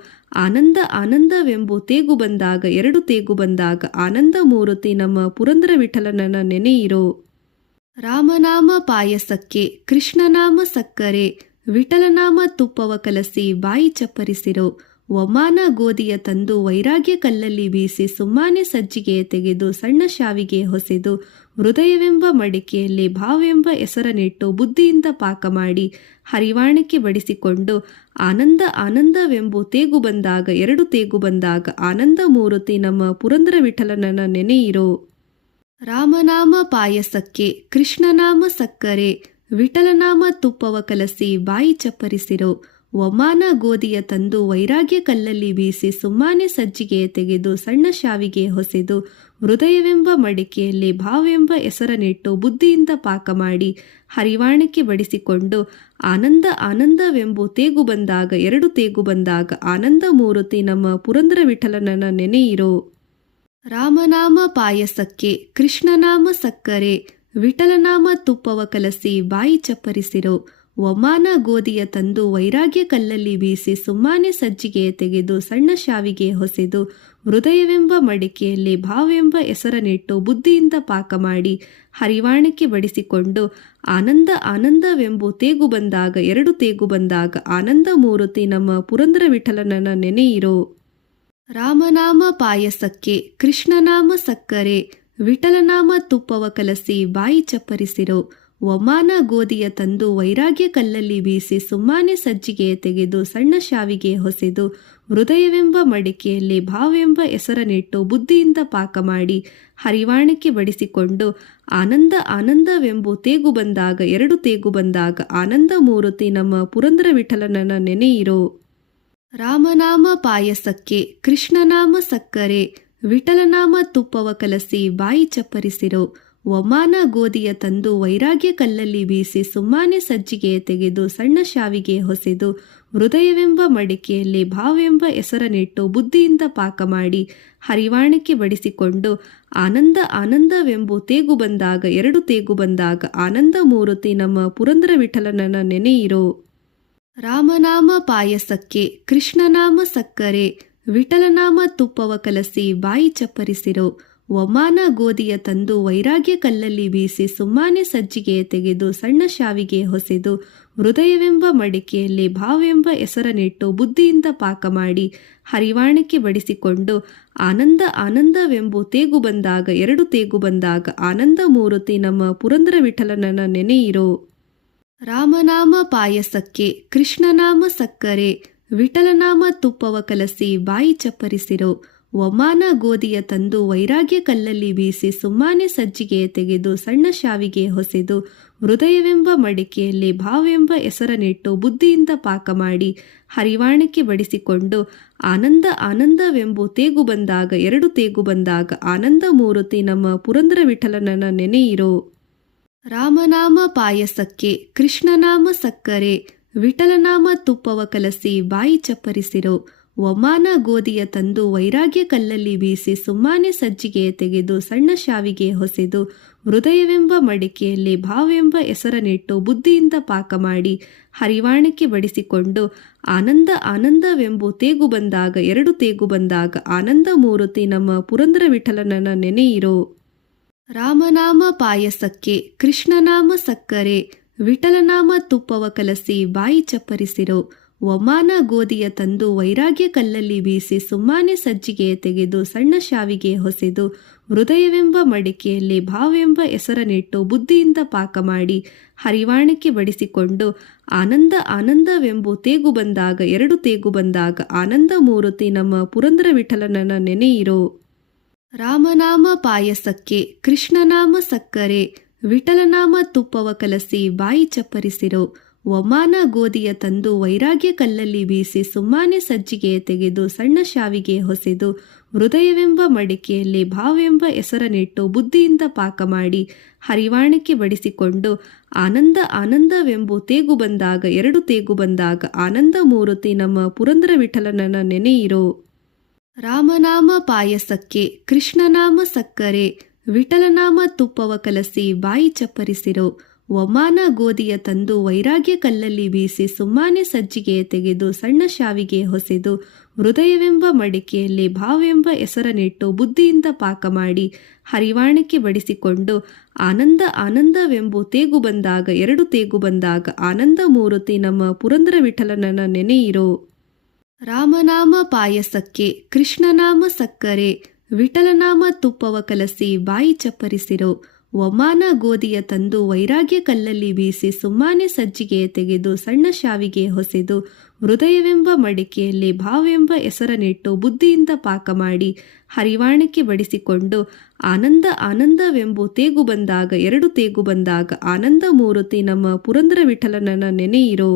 ಆನಂದ ಆನಂದವೆಂಬು ತೇಗು ಬಂದಾಗ 2 ತೇಗು ಬಂದಾಗ ಆನಂದ ಮೂರುತಿ ನಮ್ಮ ಪುರಂದರ ವಿಠಲನನ ನೆನೆಯಿರೋ. ರಾಮನಾಮ ಪಾಯಸಕ್ಕೆ ಕೃಷ್ಣನಾಮ ಸಕ್ಕರೆ ವಿಠಲನಾಮ ತುಪ್ಪವ ಕಲಸಿ ಬಾಯಿ ಚಪ್ಪರಿಸಿರೋ. ಒಮಾನ ಗೋಧಿಯ ತಂದು ವೈರಾಗ್ಯ ಕಲ್ಲಲ್ಲಿ ಬೀಸಿ ಸುಮ್ಮಾನೆ ಸಜ್ಜಿಗೆ ತೆಗೆದು ಸಣ್ಣ ಶಾವಿಗೆ ಹೊಸೆದು ಹೃದಯವೆಂಬ ಮಡಿಕೆಯಲ್ಲಿ ಭಾವೆಂಬ ಹೆಸರನಿಟ್ಟು ಬುದ್ಧಿಯಿಂದ ಪಾಕ ಮಾಡಿ ಹರಿವಾಣಕ್ಕೆ ಬಡಿಸಿಕೊಂಡು ಆನಂದ ಆನಂದವೆಂಬು ತೇಗು ಬಂದಾಗ 2 ತೇಗು ಬಂದಾಗ ಆನಂದ ಮೂರುತಿ ನಮ್ಮ ಪುರಂದರ ವಿಠಲನನ ನೆನೆಯಿರೋ. ರಾಮನಾಮ ಪಾಯಸಕ್ಕೆ ಕೃಷ್ಣನಾಮ ಸಕ್ಕರೆ ವಿಠಲನಾಮ ತುಪ್ಪವ ಕಲಸಿ ಬಾಯಿ ಚಪ್ಪರಿಸಿರೋ. ಒಮಾನ ಗೋಧಿಯ ತಂದು ವೈರಾಗ್ಯ ಕಲ್ಲಲ್ಲಿ ಬೀಸಿ ಸುಮ್ಮಾನೆ ಸಜ್ಜಿಗೆ ತೆಗೆದು ಸಣ್ಣ ಶಾವಿಗೆ ಹೊಸೆದು ಹೃದಯವೆಂಬ ಮಡಿಕೆಯಲ್ಲಿ ಭಾವೆಂಬ ಹೆಸರನಿಟ್ಟು ಬುದ್ಧಿಯಿಂದ ಪಾಕ ಮಾಡಿ ಹರಿವಾಣಕ್ಕೆ ಬಡಿಸಿಕೊಂಡು ಆನಂದ ಆನಂದವೆಂಬು ತೇಗು ಬಂದಾಗ 2 ತೇಗು ಬಂದಾಗ ಆನಂದ ಮೂರುತಿ ನಮ್ಮ ಪುರಂದರ ವಿಠಲನನ ನೆನೆಯಿರೋ. ರಾಮನಾಮ ಪಾಯಸಕ್ಕೆ ಕೃಷ್ಣನಾಮ ಸಕ್ಕರೆ ವಿಠಲನಾಮ ತುಪ್ಪವ ಕಲಸಿ ಬಾಯಿ ಚಪ್ಪರಿಸಿರೋ ಒಮಾನ ಗೋಧಿಯ ತಂದು ವೈರಾಗ್ಯ ಕಲ್ಲಲ್ಲಿ ಬೀಸಿ ಸುಮ್ಮಾನೆ ಸಜ್ಜಿಗೆ ತೆಗೆದು ಸಣ್ಣ ಶಾವಿಗೆ ಹೊಸೆದು ಹೃದಯವೆಂಬ ಮಡಿಕೆಯಲ್ಲಿ ಭಾವೆಂಬ ಹೆಸರನಿಟ್ಟು ಬುದ್ಧಿಯಿಂದ ಪಾಕ ಮಾಡಿ ಹರಿವಾಣಕ್ಕೆ ಬಡಿಸಿಕೊಂಡು ಆನಂದ ಆನಂದವೆಂಬು ತೇಗು ಬಂದಾಗ ಎರಡು ತೇಗು ಬಂದಾಗ ಆನಂದ ಮೂರುತಿ ನಮ್ಮ ಪುರಂದರ ವಿಠಲನನ ನೆನೆಯಿರೋ. ರಾಮನಾಮ ಪಾಯಸಕ್ಕೆ ಕೃಷ್ಣನಾಮ ಸಕ್ಕರೆ ವಿಠಲನಾಮ ತುಪ್ಪವ ಕಲಸಿ ಬಾಯಿ ಚಪ್ಪರಿಸಿರೋ ಒಮಾನ ಗೋಧಿಯ ತಂದು ವೈರಾಗ್ಯ ಕಲ್ಲಲ್ಲಿ ಬೀಸಿ ಸುಮ್ಮಾನೆ ಸಜ್ಜಿಗೆ ತೆಗೆದು ಸಣ್ಣ ಶಾವಿಗೆ ಹೊಸೆದು ಹೃದಯವೆಂಬ ಮಡಿಕೆಯಲ್ಲಿ ಭಾವೆಂಬ ಹೆಸರನಿಟ್ಟು ಬುದ್ಧಿಯಿಂದ ಪಾಕ ಮಾಡಿ ಹರಿವಾಣಕ್ಕೆ ಬಡಿಸಿಕೊಂಡು ಆನಂದ ಆನಂದವೆಂಬು ತೇಗು ಬಂದಾಗ ಎರಡು ತೇಗು ಬಂದಾಗ ಆನಂದ ಮೂರುತಿ ನಮ್ಮ ಪುರಂದರ ವಿಠಲನನ ನೆನೆಯಿರೋ. ರಾಮನಾಮ ಪಾಯಸಕ್ಕೆ ಕೃಷ್ಣನಾಮ ಸಕ್ಕರೆ ವಿಠಲನಾಮ ತುಪ್ಪವ ಕಲಸಿ ಬಾಯಿ ಚಪ್ಪರಿಸಿರೋ ಒಮಾನ ಗೋಧಿಯ ತಂದು ವೈರಾಗ್ಯ ಕಲ್ಲಲ್ಲಿ ಬೀಸಿ ಸುಮ್ಮಾನೆ ಸಜ್ಜಿಗೆ ತೆಗೆದು ಸಣ್ಣ ಶಾವಿಗೆ ಹೊಸೆದು ಹೃದಯವೆಂಬ ಮಡಿಕೆಯಲ್ಲಿ ಭಾವೆಂಬ ಹೆಸರನಿಟ್ಟು ಬುದ್ಧಿಯಿಂದ ಪಾಕ ಮಾಡಿ ಹರಿವಾಣಕ್ಕೆ ಬಡಿಸಿಕೊಂಡು ಆನಂದ ಆನಂದವೆಂಬು ತೇಗು ಬಂದಾಗ ಎರಡು ತೇಗು ಬಂದಾಗ ಆನಂದ ಮೂರುತಿ ನಮ್ಮ ಪುರಂದರ ವಿಠಲನನ ನೆನೆಯಿರೋ. ರಾಮನಾಮ ಪಾಯಸಕ್ಕೆ ಕೃಷ್ಣನಾಮ ಸಕ್ಕರೆ ವಿಠಲನಾಮ ತುಪ್ಪವ ಕಲಸಿ ಬಾಯಿ ಚಪ್ಪರಿಸಿರೋ ಒಮಾನ ಗೋಧಿಯ ತಂದು ವೈರಾಗ್ಯ ಕಲ್ಲಲ್ಲಿ ಬೀಸಿ ಸುಮ್ಮಾನೆ ಸಜ್ಜಿಗೆ ತೆಗೆದು ಸಣ್ಣ ಶಾವಿಗೆ ಹೊಸೆದು ಹೃದಯವೆಂಬ ಮಡಿಕೆಯಲ್ಲಿ ಭಾವೆಂಬ ಹೆಸರನಿಟ್ಟು ಬುದ್ಧಿಯಿಂದ ಪಾಕ ಮಾಡಿ ಹರಿವಾಣಕ್ಕೆ ಬಡಿಸಿಕೊಂಡು ಆನಂದ ಆನಂದವೆಂಬು ತೇಗು ಬಂದಾಗ ಎರಡು ತೇಗು ಬಂದಾಗ ಆನಂದ ಮೂರುತಿ ನಮ್ಮ ಪುರಂದರ ವಿಠಲನನ ನೆನೆಯಿರೋ. ರಾಮನಾಮ ಪಾಯಸಕ್ಕೆ ಕೃಷ್ಣನಾಮ ಸಕ್ಕರೆ ವಿಠಲನಾಮ ತುಪ್ಪವ ಕಲಸಿ ಬಾಯಿ ಚಪ್ಪರಿಸಿರೋ ಒಮಾನ ಗೋಧಿಯ ತಂದು ವೈರಾಗ್ಯ ಕಲ್ಲಲ್ಲಿ ಬೀಸಿ ಸುಮ್ಮಾನೆ ಸಜ್ಜಿಗೆ ತೆಗೆದು ಸಣ್ಣ ಶಾವಿಗೆ ಹೊಸೆದು ಹೃದಯವೆಂಬ ಮಡಿಕೆಯಲ್ಲಿ ಭಾವೆಂಬ ಹೆಸರನಿಟ್ಟು ಬುದ್ಧಿಯಿಂದ ಪಾಕ ಮಾಡಿ ಹರಿವಾಣಕ್ಕೆ ಬಡಿಸಿಕೊಂಡು ಆನಂದ ಆನಂದವೆಂಬು ತೇಗು ಬಂದಾಗ ಎರಡು ತೇಗು ಬಂದಾಗ ಆನಂದ ಮೂರುತಿ ನಮ್ಮ ಪುರಂದರ ವಿಠಲನನ ನೆನೆಯಿರೋ. ರಾಮನಾಮ ಪಾಯಸಕ್ಕೆ ಕೃಷ್ಣನಾಮ ಸಕ್ಕರೆ ವಿಠಲನಾಮ ತುಪ್ಪವ ಕಲಸಿ ಬಾಯಿ ಚಪ್ಪರಿಸಿರೋ ಒಮಾನ ಗೋಧಿಯ ತಂದು ವೈರಾಗ್ಯ ಕಲ್ಲಲ್ಲಿ ಬೀಸಿ ಸುಮ್ಮಾನೆ ಸಜ್ಜಿಗೆ ತೆಗೆದು ಸಣ್ಣ ಶಾವಿಗೆ ಹೊಸೆದು ಹೃದಯವೆಂಬ ಮಡಿಕೆಯಲ್ಲಿ ಭಾವೆಂಬ ಹೆಸರನಿಟ್ಟು ಬುದ್ಧಿಯಿಂದ ಪಾಕ ಮಾಡಿ ಹರಿವಾಣಕ್ಕೆ ಬಡಿಸಿಕೊಂಡು ಆನಂದ ಆನಂದವೆಂಬು ತೇಗು ಬಂದಾಗ ಎರಡು ತೇಗು ಬಂದಾಗ ಆನಂದ ಮೂರುತಿ ನಮ್ಮ ಪುರಂದರ ವಿಠಲನನ ನೆನೆಯಿರೋ. ರಾಮನಾಮ ಪಾಯಸಕ್ಕೆ ಕೃಷ್ಣನಾಮ ಸಕ್ಕರೆ ವಿಠಲನಾಮ ತುಪ್ಪವ ಕಲಸಿ ಬಾಯಿ ಚಪ್ಪರಿಸಿರೋ ಒಮಾನ ಗೋಧಿಯ ತಂದು ವೈರಾಗ್ಯ ಕಲ್ಲಲ್ಲಿ ಬೀಸಿ ಸುಮ್ಮಾನೆ ಸಜ್ಜಿಗೆ ತೆಗೆದು ಸಣ್ಣ ಶಾವಿಗೆ ಹೊಸೆದು ಹೃದಯವೆಂಬ ಮಡಿಕೆಯಲ್ಲಿ ಭಾವೆಂಬ ಹೆಸರನಿಟ್ಟು ಬುದ್ಧಿಯಿಂದ ಪಾಕ ಮಾಡಿ ಹರಿವಾಣಕ್ಕೆ ಬಡಿಸಿಕೊಂಡು ಆನಂದ ಆನಂದವೆಂಬು ತೇಗು ಬಂದಾಗ ಎರಡು ತೇಗು ಬಂದಾಗ ಆನಂದ ಮೂರುತಿ ನಮ್ಮ ಪುರಂದರ ವಿಠಲನನ ನೆನೆಯಿರೋ. ರಾಮನಾಮ ಪಾಯಸಕ್ಕೆ ಕೃಷ್ಣನಾಮ ಸಕ್ಕರೆ ವಿಠಲನಾಮ ತುಪ್ಪವ ಕಲಸಿ ಬಾಯಿ ಚಪ್ಪರಿಸಿರೋ ಒಮಾನ ಗೋಧಿಯ ತಂದು ವೈರಾಗ್ಯ ಕಲ್ಲಲ್ಲಿ ಬೀಸಿ ಸುಮ್ಮಾನೆ ಸಜ್ಜಿಗೆ ತೆಗೆದು ಸಣ್ಣ ಶಾವಿಗೆ ಹೊಸೆದು ಹೃದಯವೆಂಬ ಮಡಿಕೆಯಲ್ಲಿ ಭಾವೆಂಬ ಹೆಸರನಿಟ್ಟು ಬುದ್ಧಿಯಿಂದ ಪಾಕ ಮಾಡಿ ಹರಿವಾಣಕ್ಕೆ ಬಡಿಸಿಕೊಂಡು ಆನಂದ ಆನಂದವೆಂಬು ತೇಗು ಬಂದಾಗ ಎರಡು ತೇಗು ಬಂದಾಗ ಆನಂದ ಮೂರುತಿ ನಮ್ಮ ಪುರಂದರ ವಿಠಲನನ ನೆನೆಯಿರೋ. ರಾಮನಾಮ ಪಾಯಸಕ್ಕೆ ಕೃಷ್ಣನಾಮ ಸಕ್ಕರೆ ವಿಠಲನಾಮ ತುಪ್ಪವ ಕಲಸಿ ಬಾಯಿ ಚಪ್ಪರಿಸಿರೋ ಒಮಾನ ಗೋಧಿಯ ತಂದು ವೈರಾಗ್ಯ ಕಲ್ಲಲ್ಲಿ ಬೀಸಿ ಸುಮ್ಮಾನೆ ಸಜ್ಜಿಗೆ ತೆಗೆದು ಸಣ್ಣ ಶಾವಿಗೆ ಹೊಸೆದು ಹೃದಯವೆಂಬ ಮಡಿಕೆಯಲ್ಲಿ ಭಾವೆಂಬ ಹೆಸರನಿಟ್ಟು ಬುದ್ಧಿಯಿಂದ ಪಾಕ ಮಾಡಿ ಹರಿವಾಣಕ್ಕೆ ಬಡಿಸಿಕೊಂಡು ಆನಂದ ಆನಂದವೆಂಬು ತೇಗು ಬಂದಾಗ ಎರಡು ತೇಗು ಬಂದಾಗ ಆನಂದ ಮೂರುತಿ ನಮ್ಮ ಪುರಂದರ ವಿಠಲನನ ನೆನೆಯಿರೋ. ರಾಮನಾಮ ಪಾಯಸಕ್ಕೆ ಕೃಷ್ಣನಾಮ ಸಕ್ಕರೆ ವಿಠಲನಾಮ ತುಪ್ಪವ ಕಲಸಿ ಬಾಯಿ ಚಪ್ಪರಿಸಿರೋ ಒಮಾನ ಗೋಧಿಯ ತಂದು ವೈರಾಗ್ಯ ಕಲ್ಲಲ್ಲಿ ಬೀಸಿ ಸುಮ್ಮಾನೆ ಸಜ್ಜಿಗೆ ತೆಗೆದು ಸಣ್ಣ ಶಾವಿಗೆ ಹೊಸೆದು ಹೃದಯವೆಂಬ ಮಡಿಕೆಯಲ್ಲಿ ಭಾವೆಂಬ ಹೆಸರನಿಟ್ಟು ಬುದ್ಧಿಯಿಂದ ಪಾಕ ಮಾಡಿ ಹರಿವಾಣಕ್ಕೆ ಬಡಿಸಿಕೊಂಡು ಆನಂದ ಆನಂದವೆಂಬು ತೇಗು ಬಂದಾಗ ಎರಡು ತೇಗು ಬಂದಾಗ ಆನಂದ ಮೂರುತಿ ನಮ್ಮ ಪುರಂದರ ವಿಠಲನನ ನೆನೆಯಿರೋ.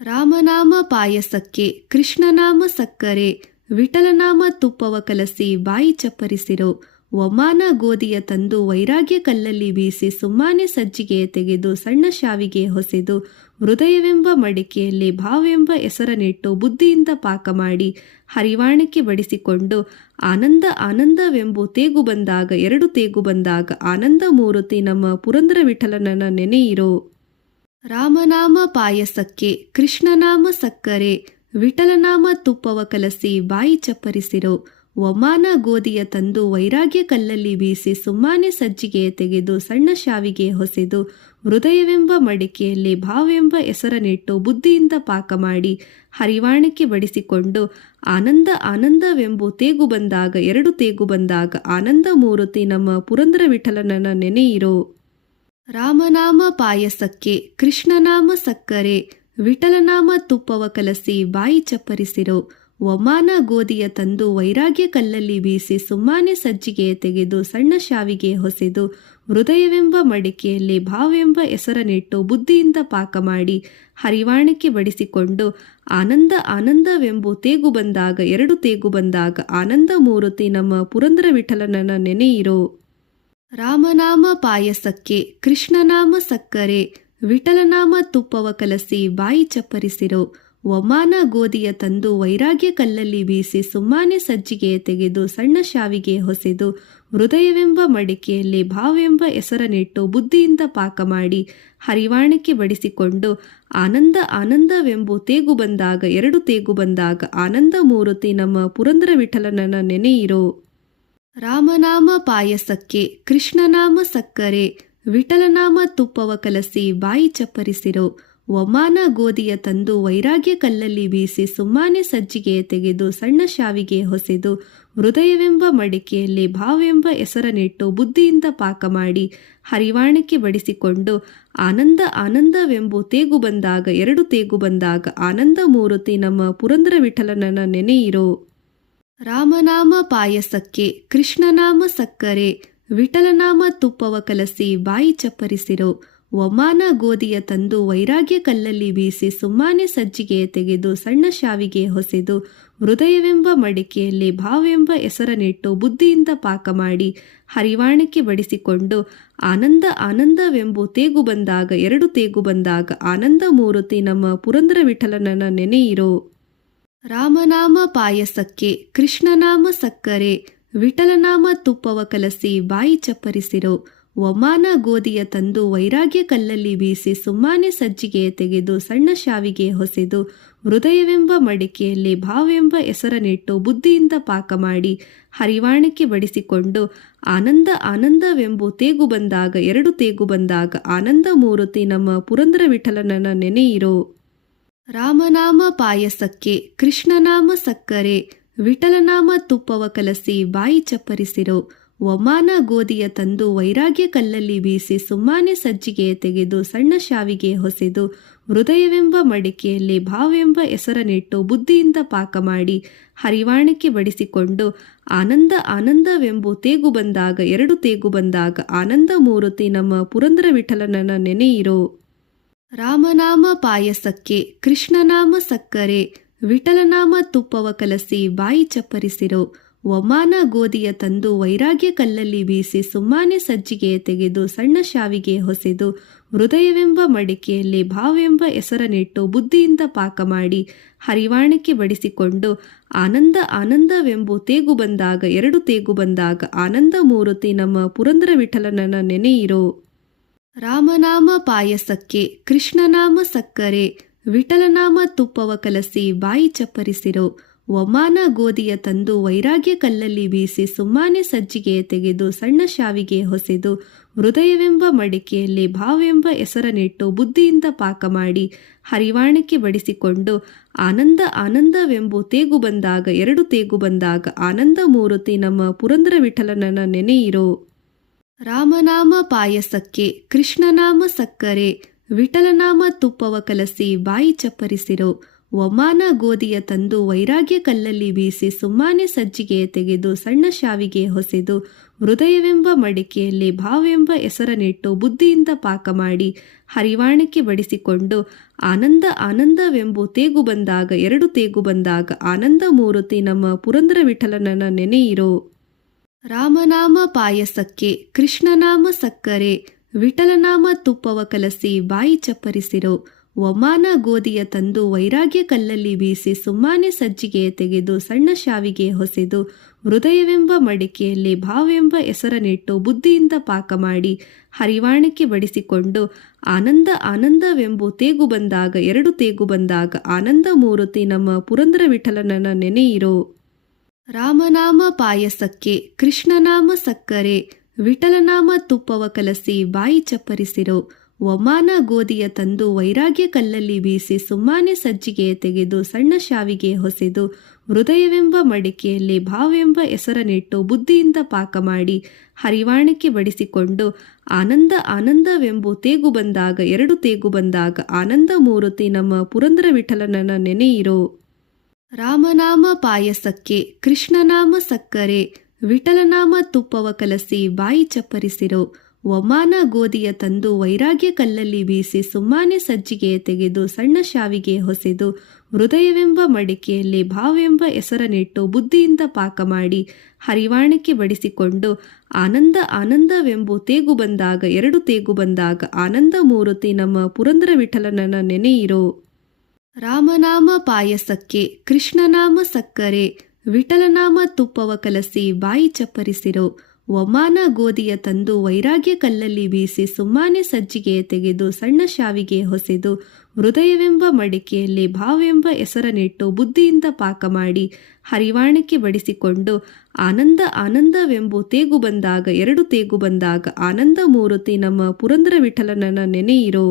ರಾಮನಾಮ ಪಾಯಸಕ್ಕೆ ಕೃಷ್ಣನಾಮ ಸಕ್ಕರೆ ವಿಠಲನಾಮ ತುಪ್ಪವ ಕಲಸಿ ಬಾಯಿ ಚಪ್ಪರಿಸಿರೋ ಒಮಾನ ಗೋಧಿಯ ತಂದು ವೈರಾಗ್ಯ ಕಲ್ಲಲ್ಲಿ ಬೀಸಿ ಸುಮ್ಮಾನೆ ಸಜ್ಜಿಗೆ ತೆಗೆದು ಸಣ್ಣ ಶಾವಿಗೆ ಹೊಸೆದು ಹೃದಯವೆಂಬ ಮಡಿಕೆಯಲ್ಲಿ ಭಾವವೆಂಬ ಹೆಸರನ್ನಿಟ್ಟು ಬುದ್ಧಿಯಿಂದ ಪಾಕ ಮಾಡಿ ಹರಿವಾಣಕ್ಕೆ ಬಡಿಸಿಕೊಂಡು ಆನಂದ ಆನಂದವೆಂಬು ತೇಗು ಬಂದಾಗ 2 ತೇಗು ಬಂದಾಗ ಆನಂದ ಮೂರುತಿ ನಮ್ಮ ಪುರಂದರ ವಿಠಲನನ ನೆನೆಯಿರೋ. ರಾಮನಾಮ ಪಾಯಸಕ್ಕೆ ಕೃಷ್ಣನಾಮ ಸಕ್ಕರೆ ವಿಠಲನಾಮ ತುಪ್ಪವ ಕಲಸಿ ಬಾಯಿ ಚಪ್ಪರಿಸಿರೋ. ಒಮಾನ ಗೋಧಿಯ ತಂದು ವೈರಾಗ್ಯ ಕಲ್ಲಲ್ಲಿ ಬೀಸಿ ಸುಮ್ಮಾನೆ ಸಜ್ಜಿಗೆ ತೆಗೆದು ಸಣ್ಣ ಶಾವಿಗೆ ಹೊಸೆದು ಹೃದಯವೆಂಬ ಮಡಿಕೆಯಲ್ಲಿ ಭಾವವೆಂಬ ಹೆಸರನ್ನಿಟ್ಟು ಬುದ್ಧಿಯಿಂದ ಪಾಕ ಮಾಡಿ ಹರಿವಾಣಕ್ಕೆ ಬಡಿಸಿಕೊಂಡು ಆನಂದ ಆನಂದವೆಂಬು ತೇಗು ಬಂದಾಗ 2 ತೇಗು ಬಂದಾಗ ಆನಂದ ಮೂರುತಿ ನಮ್ಮ ಪುರಂದರ ವಿಠಲನನ ನೆನೆಯಿರೋ. ರಾಮನಾಮ ಪಾಯಸಕ್ಕೆ ಕೃಷ್ಣನಾಮ ಸಕ್ಕರೆ ವಿಠಲನಾಮ ತುಪ್ಪವ ಕಲಸಿ ಬಾಯಿ ಚಪ್ಪರಿಸಿರೋ. ಒಮಾನ ಗೋಧಿಯ ತಂದು ವೈರಾಗ್ಯ ಕಲ್ಲಲ್ಲಿ ಬೀಸಿ ಸುಮ್ಮಾನೆ ಸಜ್ಜಿಗೆ ತೆಗೆದು ಸಣ್ಣ ಶಾವಿಗೆ ಹೊಸೆದು ಹೃದಯವೆಂಬ ಮಡಿಕೆಯಲ್ಲಿ ಭಾವವೆಂಬ ಹೆಸರನ್ನಿಟ್ಟು ಬುದ್ಧಿಯಿಂದ ಪಾಕ ಮಾಡಿ ಹರಿವಾಣಕ್ಕೆ ಬಡಿಸಿಕೊಂಡು ಆನಂದ ಆನಂದವೆಂಬು ತೇಗು ಬಂದಾಗ 2 ತೇಗು ಬಂದಾಗ ಆನಂದ ಮೂರುತಿ ನಮ್ಮ ಪುರಂದರ ವಿಠಲನನ ನೆನೆಯಿರೋ. ರಾಮನಾಮ ಪಾಯಸಕ್ಕೆ ಕೃಷ್ಣನಾಮ ಸಕ್ಕರೆ ವಿಠಲನಾಮ ತುಪ್ಪವ ಕಲಸಿ ಬಾಯಿ ಚಪ್ಪರಿಸಿರೋ. ಒಮಾನ ಗೋಧಿಯ ತಂದು ವೈರಾಗ್ಯ ಕಲ್ಲಲ್ಲಿ ಬೀಸಿ ಸುಮ್ಮಾನೆ ಸಜ್ಜಿಗೆ ತೆಗೆದು ಸಣ್ಣ ಶಾವಿಗೆ ಹೊಸೆದು ಹೃದಯವೆಂಬ ಮಡಿಕೆಯಲ್ಲಿ ಭಾವವೆಂಬ ಹೆಸರನ್ನಿಟ್ಟು ಬುದ್ಧಿಯಿಂದ ಪಾಕ ಮಾಡಿ ಹರಿವಾಣಕ್ಕೆ ಬಡಿಸಿಕೊಂಡು ಆನಂದ ಆನಂದವೆಂಬು ತೇಗು ಬಂದಾಗ 2 ತೇಗು ಬಂದಾಗ ಆನಂದ ಮೂರುತಿ ನಮ್ಮ ಪುರಂದರ ವಿಠಲನನ ನೆನೆಯಿರೋ. ರಾಮನಾಮ ಪಾಯಸಕ್ಕೆ ಕೃಷ್ಣನಾಮ ಸಕ್ಕರೆ ವಿಠಲನಾಮ ತುಪ್ಪವ ಕಲಸಿ ಬಾಯಿ ಚಪ್ಪರಿಸಿರೋ. ಒಮಾನ ಗೋಧಿಯ ತಂದು ವೈರಾಗ್ಯ ಕಲ್ಲಲ್ಲಿ ಬೀಸಿ ಸುಮ್ಮಾನೆ ಸಜ್ಜಿಗೆ ತೆಗೆದು ಸಣ್ಣ ಶಾವಿಗೆ ಹೊಸೆದು ಹೃದಯವೆಂಬ ಮಡಿಕೆಯಲ್ಲಿ ಭಾವವೆಂಬ ಹೆಸರನ್ನಿಟ್ಟು ಬುದ್ಧಿಯಿಂದ ಪಾಕ ಮಾಡಿ ಹರಿವಾಣಕ್ಕೆ ಬಡಿಸಿಕೊಂಡು ಆನಂದ ಆನಂದವೆಂಬು ತೇಗು ಬಂದಾಗ 2 ತೇಗು ಬಂದಾಗ ಆನಂದ ಮೂರುತಿ ನಮ್ಮ ಪುರಂದರ ವಿಠಲನನ ನೆನೆಯಿರೋ. ರಾಮನಾಮ ಪಾಯಸಕ್ಕೆ ಕೃಷ್ಣನಾಮ ಸಕ್ಕರೆ ವಿಠಲನಾಮ ತುಪ್ಪವ ಕಲಸಿ ಬಾಯಿ ಚಪ್ಪರಿಸಿರೋ. ಒಮಾನ ಗೋಧಿಯ ತಂದು ವೈರಾಗ್ಯ ಕಲ್ಲಲ್ಲಿ ಬೀಸಿ ಸುಮ್ಮಾನೆ ಸಜ್ಜಿಗೆ ತೆಗೆದು ಸಣ್ಣ ಶಾವಿಗೆ ಹೊಸೆದು ಹೃದಯವೆಂಬ ಮಡಿಕೆಯಲ್ಲಿ ಭಾವವೆಂಬ ಹೆಸರನ್ನಿಟ್ಟು ಬುದ್ಧಿಯಿಂದ ಪಾಕ ಮಾಡಿ ಹರಿವಾಣಕ್ಕೆ ಬಡಿಸಿಕೊಂಡು ಆನಂದ ಆನಂದವೆಂಬು ತೇಗು ಬಂದಾಗ 2 ತೇಗು ಬಂದಾಗ ಆನಂದ ಮೂರುತಿ ನಮ್ಮ ಪುರಂದರ ವಿಠಲನನ ನೆನೆಯಿರೋ. ರಾಮನಾಮ ಪಾಯಸಕ್ಕೆ ಕೃಷ್ಣನಾಮ ಸಕ್ಕರೆ ವಿಠಲನಾಮ ತುಪ್ಪವ ಕಲಸಿ ಬಾಯಿ ಚಪ್ಪರಿಸಿರೋ. ಒಮಾನ ಗೋಧಿಯ ತಂದು ವೈರಾಗ್ಯ ಕಲ್ಲಲ್ಲಿ ಬೀಸಿ ಸುಮ್ಮಾನೆ ಸಜ್ಜಿಗೆ ತೆಗೆದು ಸಣ್ಣ ಶಾವಿಗೆ ಹೊಸೆದು ಹೃದಯವೆಂಬ ಮಡಿಕೆಯಲ್ಲಿ ಭಾವವೆಂಬ ಹೆಸರನ್ನಿಟ್ಟು ಬುದ್ಧಿಯಿಂದ ಪಾಕ ಮಾಡಿ ಹರಿವಾಣಕ್ಕೆ ಬಡಿಸಿಕೊಂಡು ಆನಂದ ಆನಂದವೆಂಬು ತೇಗು ಬಂದಾಗ 2 ತೇಗು ಬಂದಾಗ ಆನಂದ ಮೂರುತಿ ನಮ್ಮ ಪುರಂದರ ವಿಠಲನನ ನೆನೆಯಿರೋ. ರಾಮನಾಮ ಪಾಯಸಕ್ಕೆ ಕೃಷ್ಣನಾಮ ಸಕ್ಕರೆ ವಿಠಲನಾಮ ತುಪ್ಪವ ಕಲಸಿ ಬಾಯಿ ಚಪ್ಪರಿಸಿರೋ. ಒಮಾನ ಗೋಧಿಯ ತಂದು ವೈರಾಗ್ಯ ಕಲ್ಲಲ್ಲಿ ಬೀಸಿ ಸುಮ್ಮಾನೆ ಸಜ್ಜಿಗೆ ತೆಗೆದು ಸಣ್ಣ ಶಾವಿಗೆ ಹೊಸೆದು ಹೃದಯವೆಂಬ ಮಡಿಕೆಯಲ್ಲಿ ಭಾವವೆಂಬ ಹೆಸರನ್ನಿಟ್ಟು ಬುದ್ಧಿಯಿಂದ ಪಾಕ ಮಾಡಿ ಹರಿವಾಣಕ್ಕೆ ಬಡಿಸಿಕೊಂಡು ಆನಂದ ಆನಂದವೆಂಬು ತೇಗು ಬಂದಾಗ 2 ತೇಗು ಬಂದಾಗ ಆನಂದ ಮೂರುತಿ ನಮ್ಮ ಪುರಂದರ ವಿಠಲನನ ನೆನೆಯಿರೋ. ರಾಮನಾಮ ಪಾಯಸಕ್ಕೆ ಕೃಷ್ಣನಾಮ ಸಕ್ಕರೆ ವಿಠಲನಾಮ ತುಪ್ಪವ ಕಲಸಿ ಬಾಯಿ ಚಪ್ಪರಿಸಿರೋ. ಒಮಾನ ಗೋಧಿಯ ತಂದು ವೈರಾಗ್ಯ ಕಲ್ಲಲ್ಲಿ ಬೀಸಿ ಸುಮ್ಮಾನೆ ಸಜ್ಜಿಗೆ ತೆಗೆದು ಸಣ್ಣ ಶಾವಿಗೆ ಹೊಸೆದು ಹೃದಯವೆಂಬ ಮಡಿಕೆಯಲ್ಲಿ ಭಾವವೆಂಬ ಹೆಸರನ್ನಿಟ್ಟು ಬುದ್ಧಿಯಿಂದ ಪಾಕ ಮಾಡಿ ಹರಿವಾಣಕ್ಕೆ ಬಡಿಸಿಕೊಂಡು ಆನಂದ ಆನಂದವೆಂಬು ತೇಗು ಬಂದಾಗ 2 ತೇಗು ಬಂದಾಗ ಆನಂದ ಮೂರುತಿ ನಮ್ಮ ಪುರಂದರ ವಿಠಲನನ ನೆನೆಯಿರೋ. ರಾಮನಾಮ ಪಾಯಸಕ್ಕೆ ಕೃಷ್ಣನಾಮ ಸಕ್ಕರೆ ವಿಠಲನಾಮ ತುಪ್ಪವ ಕಲಸಿ ಬಾಯಿ ಚಪ್ಪರಿಸಿರೋ. ಒಮಾನ ಗೋಧಿಯ ತಂದು ವೈರಾಗ್ಯ ಕಲ್ಲಲ್ಲಿ ಬೀಸಿ ಸುಮ್ಮಾನೆ ಸಜ್ಜಿಗೆ ತೆಗೆದು ಸಣ್ಣ ಶಾವಿಗೆ ಹೊಸೆದು ಹೃದಯವೆಂಬ ಮಡಿಕೆಯಲ್ಲಿ ಭಾವವೆಂಬ ಹೆಸರನ್ನಿಟ್ಟು ಬುದ್ಧಿಯಿಂದ ಪಾಕ ಮಾಡಿ ಹರಿವಾಣಕ್ಕೆ ಬಡಿಸಿಕೊಂಡು ಆನಂದ ಆನಂದವೆಂಬು ತೇಗು ಬಂದಾಗ 2 ತೇಗು ಬಂದಾಗ ಆನಂದ ಮೂರುತಿ ನಮ್ಮ ಪುರಂದರ ವಿಠಲನನ ನೆನೆಯಿರೋ. ರಾಮನಾಮ ಪಾಯಸಕ್ಕೆ ಕೃಷ್ಣನಾಮ ಸಕ್ಕರೆ ವಿಠಲನಾಮ ತುಪ್ಪವ ಕಲಸಿ ಬಾಯಿ ಚಪ್ಪರಿಸಿರೋ. ಒಮಾನ ಗೋಧಿಯ ತಂದು ವೈರಾಗ್ಯ ಕಲ್ಲಲ್ಲಿ ಬೀಸಿ ಸುಮ್ಮಾನೆ ಸಜ್ಜಿಗೆ ತೆಗೆದು ಸಣ್ಣ ಶಾವಿಗೆ ಹೊಸೆದು ಹೃದಯವೆಂಬ ಮಡಿಕೆಯಲ್ಲಿ ಭಾವವೆಂಬ ಹೆಸರನ್ನಿಟ್ಟು ಬುದ್ಧಿಯಿಂದ ಪಾಕ ಮಾಡಿ ಹರಿವಾಣಕ್ಕೆ ಬಡಿಸಿಕೊಂಡು ಆನಂದ ಆನಂದವೆಂಬು ತೇಗು ಬಂದಾಗ 2 ತೇಗು ಬಂದಾಗ ಆನಂದ ಮೂರುತಿ ನಮ್ಮ ಪುರಂದರ ವಿಠಲನನ ನೆನೆಯಿರೋ. ರಾಮನಾಮ ಪಾಯಸಕ್ಕೆ ಕೃಷ್ಣನಾಮ ಸಕ್ಕರೆ ವಿಠಲನಾಮ ತುಪ್ಪವ ಕಲಸಿ ಬಾಯಿ ಚಪ್ಪರಿಸಿರೋ ಒಮಾನ ಗೋಧಿಯ ತಂದು ವೈರಾಗ್ಯ ಕಲ್ಲಲ್ಲಿ ಬೀಸಿ ಸುಮ್ಮಾನೆ ಸಜ್ಜಿಗೆ ತೆಗೆದು ಸಣ್ಣ ಶಾವಿಗೆ ಹೊಸೆದು ಹೃದಯವೆಂಬ ಮಡಿಕೆಯಲ್ಲಿ ಭಾವೆಂಬ ಹೆಸರನಿಟ್ಟು ಬುದ್ಧಿಯಿಂದ ಪಾಕ ಮಾಡಿ ಹರಿವಾಣಕ್ಕೆ ಬಡಿಸಿಕೊಂಡು ಆನಂದ ಆನಂದವೆಂಬು ತೇಗು ಬಂದಾಗ ಎರಡು ತೇಗು ಬಂದಾಗ ಆನಂದ ಮೂರುತಿ ನಮ್ಮ ಪುರಂದರ ವಿಠಲನನ ನೆನೆಯಿರೋ. ರಾಮನಾಮ ಪಾಯಸಕ್ಕೆ ಕೃಷ್ಣನಾಮ ಸಕ್ಕರೆ ವಿಠಲನಾಮ ತುಪ್ಪವ ಕಲಸಿ ಬಾಯಿ ಚಪ್ಪರಿಸಿರೋ ಒಮಾನ ಗೋಧಿಯ ತಂದು ವೈರಾಗ್ಯ ಕಲ್ಲಲ್ಲಿ ಬೀಸಿ ಸುಮ್ಮಾನೆ ಸಜ್ಜಿಗೆ ತೆಗೆದು ಸಣ್ಣ ಶಾವಿಗೆ ಹೊಸೆದು ಹೃದಯವೆಂಬ ಮಡಿಕೆಯಲ್ಲಿ ಭಾವೆಂಬ ಹೆಸರನಿಟ್ಟು ಬುದ್ಧಿಯಿಂದ ಪಾಕ ಮಾಡಿ ಹರಿವಾಣಕ್ಕೆ ಬಡಿಸಿಕೊಂಡು ಆನಂದ ಆನಂದವೆಂಬು ತೇಗು ಬಂದಾಗ ಎರಡು ತೇಗು ಬಂದಾಗ ಆನಂದ ಮೂರುತಿ ನಮ್ಮ ಪುರಂದರ ವಿಠಲನನ ನೆನೆಯಿರೋ. ರಾಮನಾಮ ಪಾಯಸಕ್ಕೆ ಕೃಷ್ಣನಾಮ ಸಕ್ಕರೆ ವಿಠಲನಾಮ ತುಪ್ಪವ ಕಲಸಿ ಬಾಯಿ ಚಪ್ಪರಿಸಿರೋ ಒಮಾನ ಗೋಧಿಯ ತಂದು ವೈರಾಗ್ಯ ಕಲ್ಲಲ್ಲಿ ಬೀಸಿ ಸುಮ್ಮಾನೆ ಸಜ್ಜಿಗೆ ತೆಗೆದು ಸಣ್ಣ ಶಾವಿಗೆ ಹೊಸೆದು ಹೃದಯವೆಂಬ ಮಡಿಕೆಯಲ್ಲಿ ಭಾವೆಂಬ ಹೆಸರನಿಟ್ಟು ಬುದ್ಧಿಯಿಂದ ಪಾಕ ಮಾಡಿ ಹರಿವಾಣಕ್ಕೆ ಬಡಿಸಿಕೊಂಡು ಆನಂದ ಆನಂದವೆಂಬು ತೇಗು ಬಂದಾಗ ಎರಡು ತೇಗು ಬಂದಾಗ ಆನಂದ ಮೂರುತಿ ನಮ್ಮ ಪುರಂದರ ವಿಠಲನನ ನೆನೆಯಿರೋ. ರಾಮನಾಮ ಪಾಯಸಕ್ಕೆ ಕೃಷ್ಣನಾಮ ಸಕ್ಕರೆ ವಿಠಲನಾಮ ತುಪ್ಪವ ಕಲಸಿ ಬಾಯಿ ಚಪ್ಪರಿಸಿರೋ ಒಮಾನ ಗೋಧಿಯ ತಂದು ವೈರಾಗ್ಯ ಕಲ್ಲಲ್ಲಿ ಬೀಸಿ ಸುಮ್ಮಾನೆ ಸಜ್ಜಿಗೆ ತೆಗೆದು ಸಣ್ಣ ಶಾವಿಗೆ ಹೊಸೆದು ಹೃದಯವೆಂಬ ಮಡಿಕೆಯಲ್ಲಿ ಭಾವೆಂಬ ಹೆಸರನಿಟ್ಟು ಬುದ್ಧಿಯಿಂದ ಪಾಕ ಮಾಡಿ ಹರಿವಾಣಕ್ಕೆ ಬಡಿಸಿಕೊಂಡು ಆನಂದ ಆನಂದವೆಂಬು ತೇಗು ಬಂದಾಗ ಎರಡು ತೇಗು ಬಂದಾಗ ಆನಂದ ಮೂರುತಿ ನಮ್ಮ ಪುರಂದರ ವಿಠಲನನ ನೆನೆಯಿರೋ.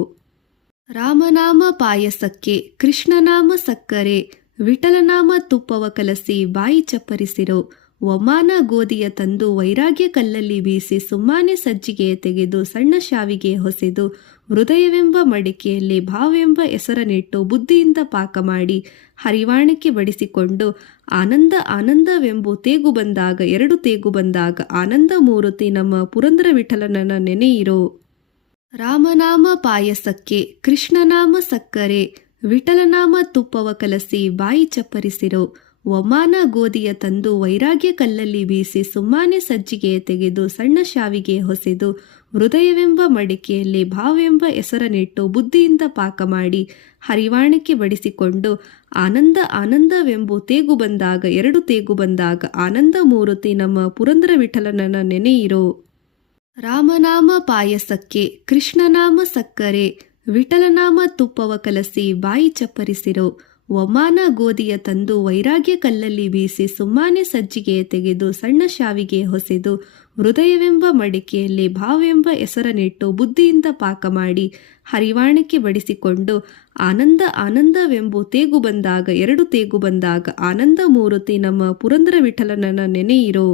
ರಾಮನಾಮ ಪಾಯಸಕ್ಕೆ ಕೃಷ್ಣನಾಮ ಸಕ್ಕರೆ ವಿಠಲನಾಮ ತುಪ್ಪವ ಕಲಸಿ ಬಾಯಿ ಚಪ್ಪರಿಸಿರೋ ಒಮಾನ ಗೋಧಿಯ ತಂದು ವೈರಾಗ್ಯ ಕಲ್ಲಲ್ಲಿ ಬೀಸಿ ಸುಮ್ಮಾನೆ ಸಜ್ಜಿಗೆ ತೆಗೆದು ಸಣ್ಣ ಶಾವಿಗೆ ಹೊಸೆದು ಹೃದಯವೆಂಬ ಮಡಿಕೆಯಲ್ಲಿ ಭಾವೆಂಬ ಹೆಸರನಿಟ್ಟು ಬುದ್ಧಿಯಿಂದ ಪಾಕ ಮಾಡಿ ಹರಿವಾಣಕ್ಕೆ ಬಡಿಸಿಕೊಂಡು ಆನಂದ ಆನಂದವೆಂಬು ತೇಗು ಬಂದಾಗ ಎರಡು ತೇಗು ಬಂದಾಗ ಆನಂದ ಮೂರುತಿ ನಮ್ಮ ಪುರಂದರ ವಿಠಲನನ ನೆನೆಯಿರೋ. ರಾಮನಾಮ ಪಾಯಸಕ್ಕೆ ಕೃಷ್ಣನಾಮ ಸಕ್ಕರೆ ವಿಠಲನಾಮ ತುಪ್ಪವ ಕಲಸಿ ಬಾಯಿ ಚಪ್ಪರಿಸಿರೋ ಒಮಾನ ಗೋಧಿಯ ತಂದು ವೈರಾಗ್ಯ ಕಲ್ಲಲ್ಲಿ ಬೀಸಿ ಸುಮ್ಮಾನೆ ಸಜ್ಜಿಗೆ ತೆಗೆದು ಸಣ್ಣ ಶಾವಿಗೆ ಹೊಸೆದು ಹೃದಯವೆಂಬ ಮಡಿಕೆಯಲ್ಲಿ ಭಾವೆಂಬ ಹೆಸರನಿಟ್ಟು ಬುದ್ಧಿಯಿಂದ ಪಾಕ ಮಾಡಿ ಹರಿವಾಣಕ್ಕೆ ಬಡಿಸಿಕೊಂಡು ಆನಂದ ಆನಂದವೆಂಬು ತೇಗು ಬಂದಾಗ ಎರಡು ತೇಗು ಬಂದಾಗ ಆನಂದ ಮೂರುತಿ ನಮ್ಮ ಪುರಂದರ ವಿಠಲನನ ನೆನೆಯಿರೋ. ರಾಮನಾಮ ಪಾಯಸಕ್ಕೆ ಕೃಷ್ಣನಾಮ ಸಕ್ಕರೆ ವಿಠಲನಾಮ ತುಪ್ಪವ ಕಲಸಿ ಬಾಯಿ ಚಪ್ಪರಿಸಿರೋ ಒಮಾನ ಗೋಧಿಯ ತಂದು ವೈರಾಗ್ಯ ಕಲ್ಲಲ್ಲಿ ಬೀಸಿ ಸುಮ್ಮಾನೆ ಸಜ್ಜಿಗೆ ತೆಗೆದು ಸಣ್ಣ ಶಾವಿಗೆ ಹೊಸೆದು ಹೃದಯವೆಂಬ ಮಡಿಕೆಯಲ್ಲಿ ಭಾವೆಂಬ ಹೆಸರನಿಟ್ಟು ಬುದ್ಧಿಯಿಂದ ಪಾಕ ಮಾಡಿ ಹರಿವಾಣಕ್ಕೆ ಬಡಿಸಿಕೊಂಡು ಆನಂದ ಆನಂದವೆಂಬು ತೇಗು ಬಂದಾಗ ಎರಡು ತೇಗು ಬಂದಾಗ ಆನಂದ ಮೂರುತಿ ನಮ್ಮ ಪುರಂದರ ವಿಠಲನನ ನೆನೆಯಿರೋ.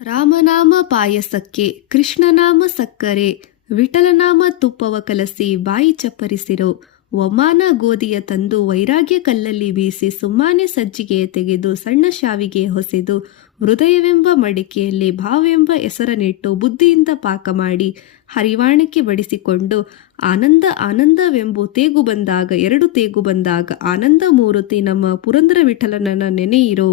ರಾಮನಾಮ ಪಾಯಸಕ್ಕೆ ಕೃಷ್ಣನಾಮ ಸಕ್ಕರೆ ವಿಠಲನಾಮ ತುಪ್ಪವ ಕಲಸಿ ಬಾಯಿ ಚಪ್ಪರಿಸಿರೋ ಒಮಾನ ಗೋಧಿಯ ತಂದು ವೈರಾಗ್ಯ ಕಲ್ಲಲ್ಲಿ ಬೀಸಿ ಸುಮ್ಮಾನೆ ಸಜ್ಜಿಗೆ ತೆಗೆದು ಸಣ್ಣ ಶಾವಿಗೆ ಹೊಸೆದು ಹೃದಯವೆಂಬ ಮಡಿಕೆಯಲ್ಲಿ ಭಾವೆಂಬ ಹೆಸರನಿಟ್ಟು ಬುದ್ಧಿಯಿಂದ ಪಾಕ ಮಾಡಿ ಹರಿವಾಣಕ್ಕೆ ಬಡಿಸಿಕೊಂಡು ಆನಂದ ಆನಂದವೆಂಬು ತೇಗು ಬಂದಾಗ ಎರಡು ತೇಗು ಬಂದಾಗ ಆನಂದ ಮೂರುತಿ ನಮ್ಮ ಪುರಂದರ ವಿಠಲನನ ನೆನೆಯಿರೋ.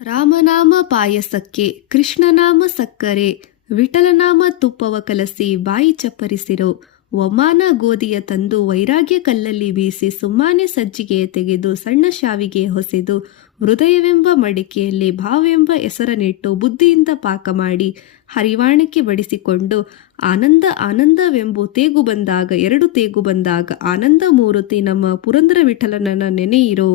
ರಾಮನಾಮ ಪಾಯಸಕ್ಕೆ ಕೃಷ್ಣನಾಮ ಸಕ್ಕರೆ ವಿಠಲನಾಮ ತುಪ್ಪವ ಕಲಸಿ ಬಾಯಿ ಚಪ್ಪರಿಸಿರೋ ಒಮಾನ ಗೋಧಿಯ ತಂದು ವೈರಾಗ್ಯ ಕಲ್ಲಲ್ಲಿ ಬೀಸಿ ಸುಮ್ಮಾನೆ ಸಜ್ಜಿಗೆ ತೆಗೆದು ಸಣ್ಣ ಶಾವಿಗೆ ಹೊಸೆದು ಹೃದಯವೆಂಬ ಮಡಿಕೆಯಲ್ಲಿ ಭಾವೆಂಬ ಹೆಸರನಿಟ್ಟು ಬುದ್ಧಿಯಿಂದ ಪಾಕ ಮಾಡಿ ಹರಿವಾಣಕ್ಕೆ ಬಡಿಸಿಕೊಂಡು ಆನಂದ ಆನಂದವೆಂಬು ತೇಗು ಬಂದಾಗ ಎರಡು ತೇಗು ಬಂದಾಗ ಆನಂದ ಮೂರುತಿ ನಮ್ಮ ಪುರಂದರ ವಿಠಲನನ ನೆನೆಯಿರೋ.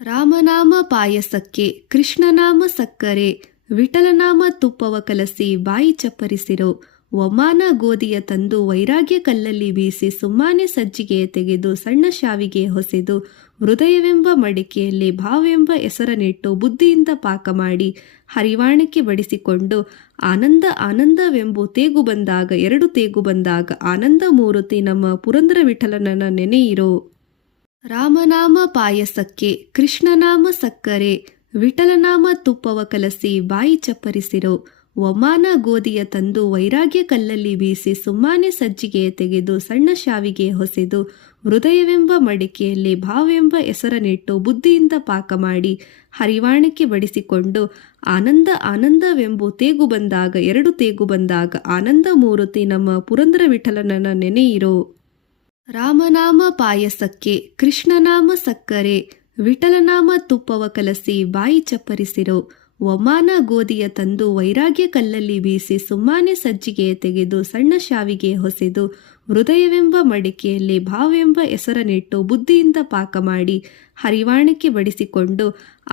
ರಾಮನಾಮ ಪಾಯಸಕ್ಕೆ ಕೃಷ್ಣನಾಮ ಸಕ್ಕರೆ ವಿಠಲನಾಮ ತುಪ್ಪವ ಕಲಸಿ ಬಾಯಿ ಚಪ್ಪರಿಸಿರೋ ಒಮಾನ ಗೋಧಿಯ ತಂದು ವೈರಾಗ್ಯ ಕಲ್ಲಲ್ಲಿ ಬೀಸಿ ಸುಮ್ಮಾನೆ ಸಜ್ಜಿಗೆ ತೆಗೆದು ಸಣ್ಣ ಶಾವಿಗೆ ಹೊಸೆದು ಹೃದಯವೆಂಬ ಮಡಿಕೆಯಲ್ಲಿ ಭಾವೆಂಬ ಹೆಸರನಿಟ್ಟು ಬುದ್ಧಿಯಿಂದ ಪಾಕ ಮಾಡಿ ಹರಿವಾಣಕ್ಕೆ ಬಡಿಸಿಕೊಂಡು ಆನಂದ ಆನಂದವೆಂಬು ತೇಗು ಬಂದಾಗ ಎರಡು ತೇಗು ಬಂದಾಗ ಆನಂದ ಮೂರುತಿ ನಮ್ಮ ಪುರಂದರ ವಿಠಲನನ ನೆನೆಯಿರೋ. ರಾಮನಾಮ ಪಾಯಸಕ್ಕೆ ಕೃಷ್ಣನಾಮ ಸಕ್ಕರೆ ವಿಠಲನಾಮ ತುಪ್ಪವ ಕಲಸಿ ಬಾಯಿ ಚಪ್ಪರಿಸಿರೋ ಒಮಾನ ಗೋಧಿಯ ತಂದು ವೈರಾಗ್ಯ ಕಲ್ಲಲ್ಲಿ ಬೀಸಿ ಸುಮ್ಮಾನೆ ಸಜ್ಜಿಗೆ ತೆಗೆದು ಸಣ್ಣ ಶಾವಿಗೆ ಹೊಸೆದು ಹೃದಯವೆಂಬ ಮಡಿಕೆಯಲ್ಲಿ ಭಾವೆಂಬ ಹೆಸರನಿಟ್ಟು ಬುದ್ಧಿಯಿಂದ ಪಾಕ ಮಾಡಿ ಹರಿವಾಣಕ್ಕೆ ಬಡಿಸಿಕೊಂಡು ಆನಂದ ಆನಂದವೆಂಬು ತೇಗು ಬಂದಾಗ 2 ತೇಗು ಬಂದಾಗ ಆನಂದ ಮೂರುತಿ ನಮ್ಮ ಪುರಂದರ ವಿಠಲನನ ನೆನೆಯಿರೋ. ರಾಮನಾಮ ಪಾಯಸಕ್ಕೆ ಕೃಷ್ಣನಾಮ ಸಕ್ಕರೆ ವಿಠಲನಾಮ ತುಪ್ಪವ ಕಲಸಿ ಬಾಯಿ ಚಪ್ಪರಿಸಿರೋ. ಒಮಾನ ಗೋಧಿಯ ತಂದು ವೈರಾಗ್ಯ ಕಲ್ಲಲ್ಲಿ ಬೀಸಿ ಸುಮ್ಮಾನೆ ಸಜ್ಜಿಗೆ ತೆಗೆದು ಸಣ್ಣ ಶಾವಿಗೆ ಹೊಸೆದು ಹೃದಯವೆಂಬ ಮಡಿಕೆಯಲ್ಲಿ ಭಾವೆಂಬ ಹೆಸರನಿಟ್ಟು ಬುದ್ಧಿಯಿಂದ ಪಾಕ ಮಾಡಿ ಹರಿವಾಣಕ್ಕೆ ಬಡಿಸಿಕೊಂಡು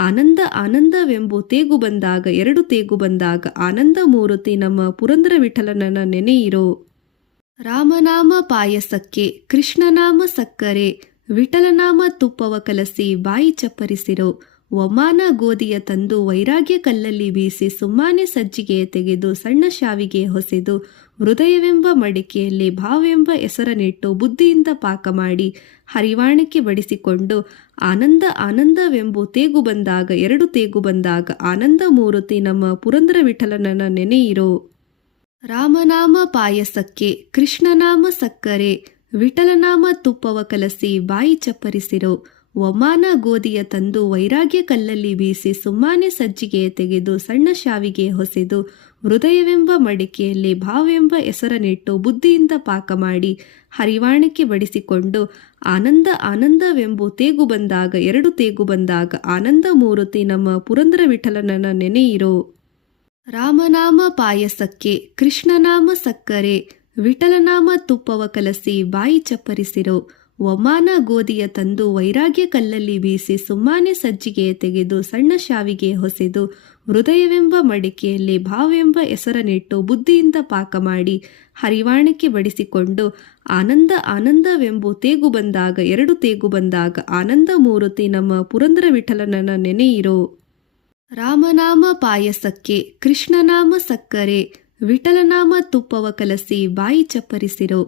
ಆನಂದ ಆನಂದವೆಂಬು ತೇಗು ಬಂದಾಗ 2 ತೇಗು ಬಂದಾಗ ಆನಂದ ಮೂರುತಿ ನಮ್ಮ ಪುರಂದರ ವಿಠಲನನ ನೆನೆಯಿರೋ. ರಾಮನಾಮ ಪಾಯಸಕ್ಕೆ ಕೃಷ್ಣನಾಮ ಸಕ್ಕರೆ ವಿಠಲನಾಮ ತುಪ್ಪವ ಕಲಸಿ ಬಾಯಿ ಚಪ್ಪರಿಸಿರೋ. ಒಮಾನ ಗೋಧಿಯ ತಂದು ವೈರಾಗ್ಯ ಕಲ್ಲಲ್ಲಿ ಬೀಸಿ ಸುಮ್ಮಾನೆ ಸಜ್ಜಿಗೆ ತೆಗೆದು ಸಣ್ಣ ಶಾವಿಗೆ ಹೊಸೆದು ಹೃದಯವೆಂಬ ಮಡಿಕೆಯಲ್ಲಿ ಭಾವೆಂಬ ಹೆಸರನಿಟ್ಟು ಬುದ್ಧಿಯಿಂದ ಪಾಕ ಮಾಡಿ ಹರಿವಾಣಕ್ಕೆ ಬಡಿಸಿಕೊಂಡು ಆನಂದ ಆನಂದವೆಂಬು ತೇಗು ಬಂದಾಗ 2 ತೇಗು ಬಂದಾಗ ಆನಂದ ಮೂರುತಿ ನಮ್ಮ ಪುರಂದರ ವಿಠಲನನ ನೆನೆಯಿರೋ. ರಾಮನಾಮ ಪಾಯಸಕ್ಕೆ ಕೃಷ್ಣನಾಮ ಸಕ್ಕರೆ ವಿಠಲನಾಮ ತುಪ್ಪವ ಕಲಸಿ ಬಾಯಿ ಚಪ್ಪರಿಸಿರೋ. ಒಮಾನ ಗೋಧಿಯ ತಂದು ವೈರಾಗ್ಯ ಕಲ್ಲಲ್ಲಿ ಬೀಸಿ ಸುಮ್ಮಾನೆ ಸಜ್ಜಿಗೆ ತೆಗೆದು ಸಣ್ಣ ಶಾವಿಗೆ ಹೊಸೆದು ಹೃದಯವೆಂಬ ಮಡಿಕೆಯಲ್ಲಿ ಭಾವೆಂಬ ಹೆಸರನಿಟ್ಟು ಬುದ್ಧಿಯಿಂದ ಪಾಕ ಮಾಡಿ ಹರಿವಾಣಕ್ಕೆ ಬಡಿಸಿಕೊಂಡು ಆನಂದ ಆನಂದವೆಂಬು ತೇಗು ಬಂದಾಗ 2 ತೇಗು ಬಂದಾಗ ಆನಂದ ಮೂರುತಿ ನಮ್ಮ ಪುರಂದರ ವಿಠಲನನ ನೆನೆಯಿರೋ. ರಾಮನಾಮ ಪಾಯಸಕ್ಕೆ ಕೃಷ್ಣನಾಮ ಸಕ್ಕರೆ ವಿಠಲನಾಮ ತುಪ್ಪವ ಕಲಸಿ ಬಾಯಿ ಚಪ್ಪರಿಸಿರೋ. ಒಮಾನ ಗೋಧಿಯ ತಂದು ವೈರಾಗ್ಯ ಕಲ್ಲಲ್ಲಿ ಬೀಸಿ ಸುಮ್ಮಾನೆ ಸಜ್ಜಿಗೆ ತೆಗೆದು ಸಣ್ಣ ಶಾವಿಗೆ ಹೊಸೆದು ಹೃದಯವೆಂಬ ಮಡಿಕೆಯಲ್ಲಿ ಭಾವೆಂಬ ಹೆಸರನಿಟ್ಟು ಬುದ್ಧಿಯಿಂದ ಪಾಕ ಮಾಡಿ ಹರಿವಾಣಕ್ಕೆ ಬಡಿಸಿಕೊಂಡು ಆನಂದ ಆನಂದವೆಂಬು ತೇಗು ಬಂದಾಗ 2 ತೇಗು ಬಂದಾಗ ಆನಂದ ಮೂರುತಿ ನಮ್ಮ ಪುರಂದರ ವಿಠಲನನ ನೆನೆಯಿರೋ. ರಾಮನಾಮ ಪಾಯಸಕ್ಕೆ ಕೃಷ್ಣನಾಮ ಸಕ್ಕರೆ ವಿಠಲನಾಮ ತುಪ್ಪವ ಕಲಸಿ ಬಾಯಿ ಚಪ್ಪರಿಸಿರೋ.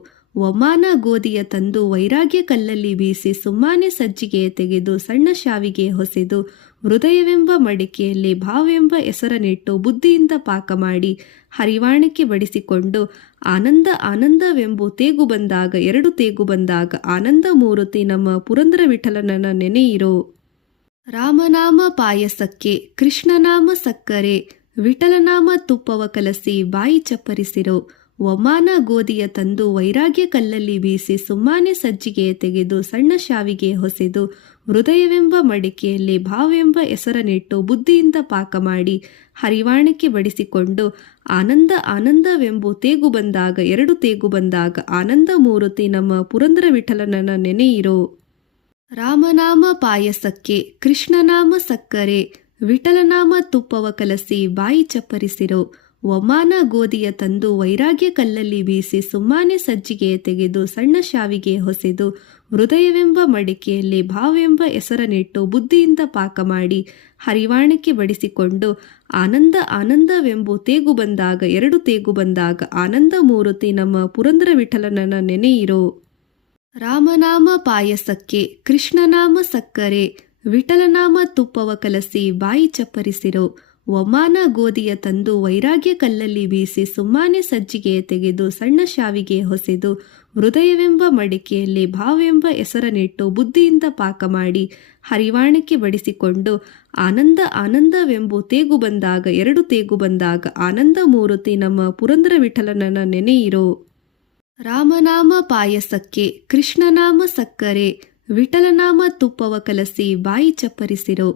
ಒಮಾನ ಗೋಧಿಯ ತಂದು ವೈರಾಗ್ಯ ಕಲ್ಲಲ್ಲಿ ಬೀಸಿ ಸುಮ್ಮಾನೆ ಸಜ್ಜಿಗೆ ತೆಗೆದು ಸಣ್ಣ ಶಾವಿಗೆ ಹೊಸೆದು ಹೃದಯವೆಂಬ ಮಡಿಕೆಯಲ್ಲಿ ಭಾವೆಂಬ ಹೆಸರನಿಟ್ಟು ಬುದ್ಧಿಯಿಂದ ಪಾಕ ಮಾಡಿ ಹರಿವಾಣಕ್ಕೆ ಬಡಿಸಿಕೊಂಡು ಆನಂದ ಆನಂದವೆಂಬು ತೇಗು ಬಂದಾಗ 2 ತೇಗು ಬಂದಾಗ ಆನಂದ ಮೂರುತಿ ನಮ್ಮ ಪುರಂದರ ವಿಠಲನನ ನೆನೆಯಿರೋ. ರಾಮನಾಮ ಪಾಯಸಕ್ಕೆ ಕೃಷ್ಣನಾಮ ಸಕ್ಕರೆ ವಿಠಲನಾಮ ತುಪ್ಪವ ಕಲಸಿ ಬಾಯಿ ಚಪ್ಪರಿಸಿರೋ. ಒಮಾನ ಗೋಧಿಯ ತಂದು ವೈರಾಗ್ಯ ಕಲ್ಲಲ್ಲಿ ಬೀಸಿ ಸುಮ್ಮಾನೆ ಸಜ್ಜಿಗೆ ತೆಗೆದು ಸಣ್ಣ ಶಾವಿಗೆ ಹೊಸೆದು ಹೃದಯವೆಂಬ ಮಡಿಕೆಯಲ್ಲಿ ಭಾವೆಂಬ ಹೆಸರನಿಟ್ಟು ಬುದ್ಧಿಯಿಂದ ಪಾಕ ಮಾಡಿ ಹರಿವಾಣಕ್ಕೆ ಬಡಿಸಿಕೊಂಡು ಆನಂದ ಆನಂದವೆಂಬು ತೇಗು ಬಂದಾಗ 2 ತೇಗು ಬಂದಾಗ ಆನಂದ ಮೂರುತಿ ನಮ್ಮ ಪುರಂದರ ವಿಠಲನನ ನೆನೆಯಿರೋ. ರಾಮನಾಮ ಪಾಯಸಕ್ಕೆ ಕೃಷ್ಣನಾಮ ಸಕ್ಕರೆ ವಿಠಲನಾಮ ತುಪ್ಪವ ಕಲಸಿ ಬಾಯಿ ಚಪ್ಪರಿಸಿರೋ. ಒಮಾನ ಗೋಧಿಯ ತಂದು ವೈರಾಗ್ಯ ಕಲ್ಲಲ್ಲಿ ಬೀಸಿ ಸುಮ್ಮಾನೆ ಸಜ್ಜಿಗೆ ತೆಗೆದು ಸಣ್ಣ ಶಾವಿಗೆ ಹೊಸೆದು ಹೃದಯವೆಂಬ ಮಡಿಕೆಯಲ್ಲಿ ಭಾವೆಂಬ ಹೆಸರನಿಟ್ಟು ಬುದ್ಧಿಯಿಂದ ಪಾಕ ಮಾಡಿ ಹರಿವಾಣಕ್ಕೆ ಬಡಿಸಿಕೊಂಡು ಆನಂದ ಆನಂದವೆಂಬು ತೇಗು ಬಂದಾಗ 2 ತೇಗು ಬಂದಾಗ ಆನಂದ ಮೂರುತಿ ನಮ್ಮ ಪುರಂದರ ವಿಠಲನನ ನೆನೆಯಿರೋ. ರಾಮನಾಮ ಪಾಯಸಕ್ಕೆ ಕೃಷ್ಣನಾಮ ಸಕ್ಕರೆ ವಿಠಲನಾಮ ತುಪ್ಪವ ಕಲಸಿ ಬಾಯಿ ಚಪ್ಪರಿಸಿರೋ. ಒಮಾನ ಗೋಧಿಯ ತಂದು ವೈರಾಗ್ಯ ಕಲ್ಲಲ್ಲಿ ಬೀಸಿ ಸುಮ್ಮಾನೆ ಸಜ್ಜಿಗೆ ತೆಗೆದು ಸಣ್ಣ ಶಾವಿಗೆ ಹೊಸೆದು ಹೃದಯವೆಂಬ ಮಡಿಕೆಯಲ್ಲಿ ಭಾವೆಂಬ ಹೆಸರನಿಟ್ಟು ಬುದ್ಧಿಯಿಂದ ಪಾಕ ಮಾಡಿ ಹರಿವಾಣಕ್ಕೆ ಬಡಿಸಿಕೊಂಡು ಆನಂದ ಆನಂದವೆಂಬು ತೇಗು ಬಂದಾಗ 2 ತೇಗು ಬಂದಾಗ ಆನಂದ ಮೂರುತಿ ನಮ್ಮ ಪುರಂದರ ವಿಠಲನನ ನೆನೆಯಿರೋ. ರಾಮನಾಮ ಪಾಯಸಕ್ಕೆ ಕೃಷ್ಣನಾಮ ಸಕ್ಕರೆ ವಿಠಲನಾಮ ತುಪ್ಪವ ಕಲಸಿ ಬಾಯಿ ಚಪ್ಪರಿಸಿರೋ.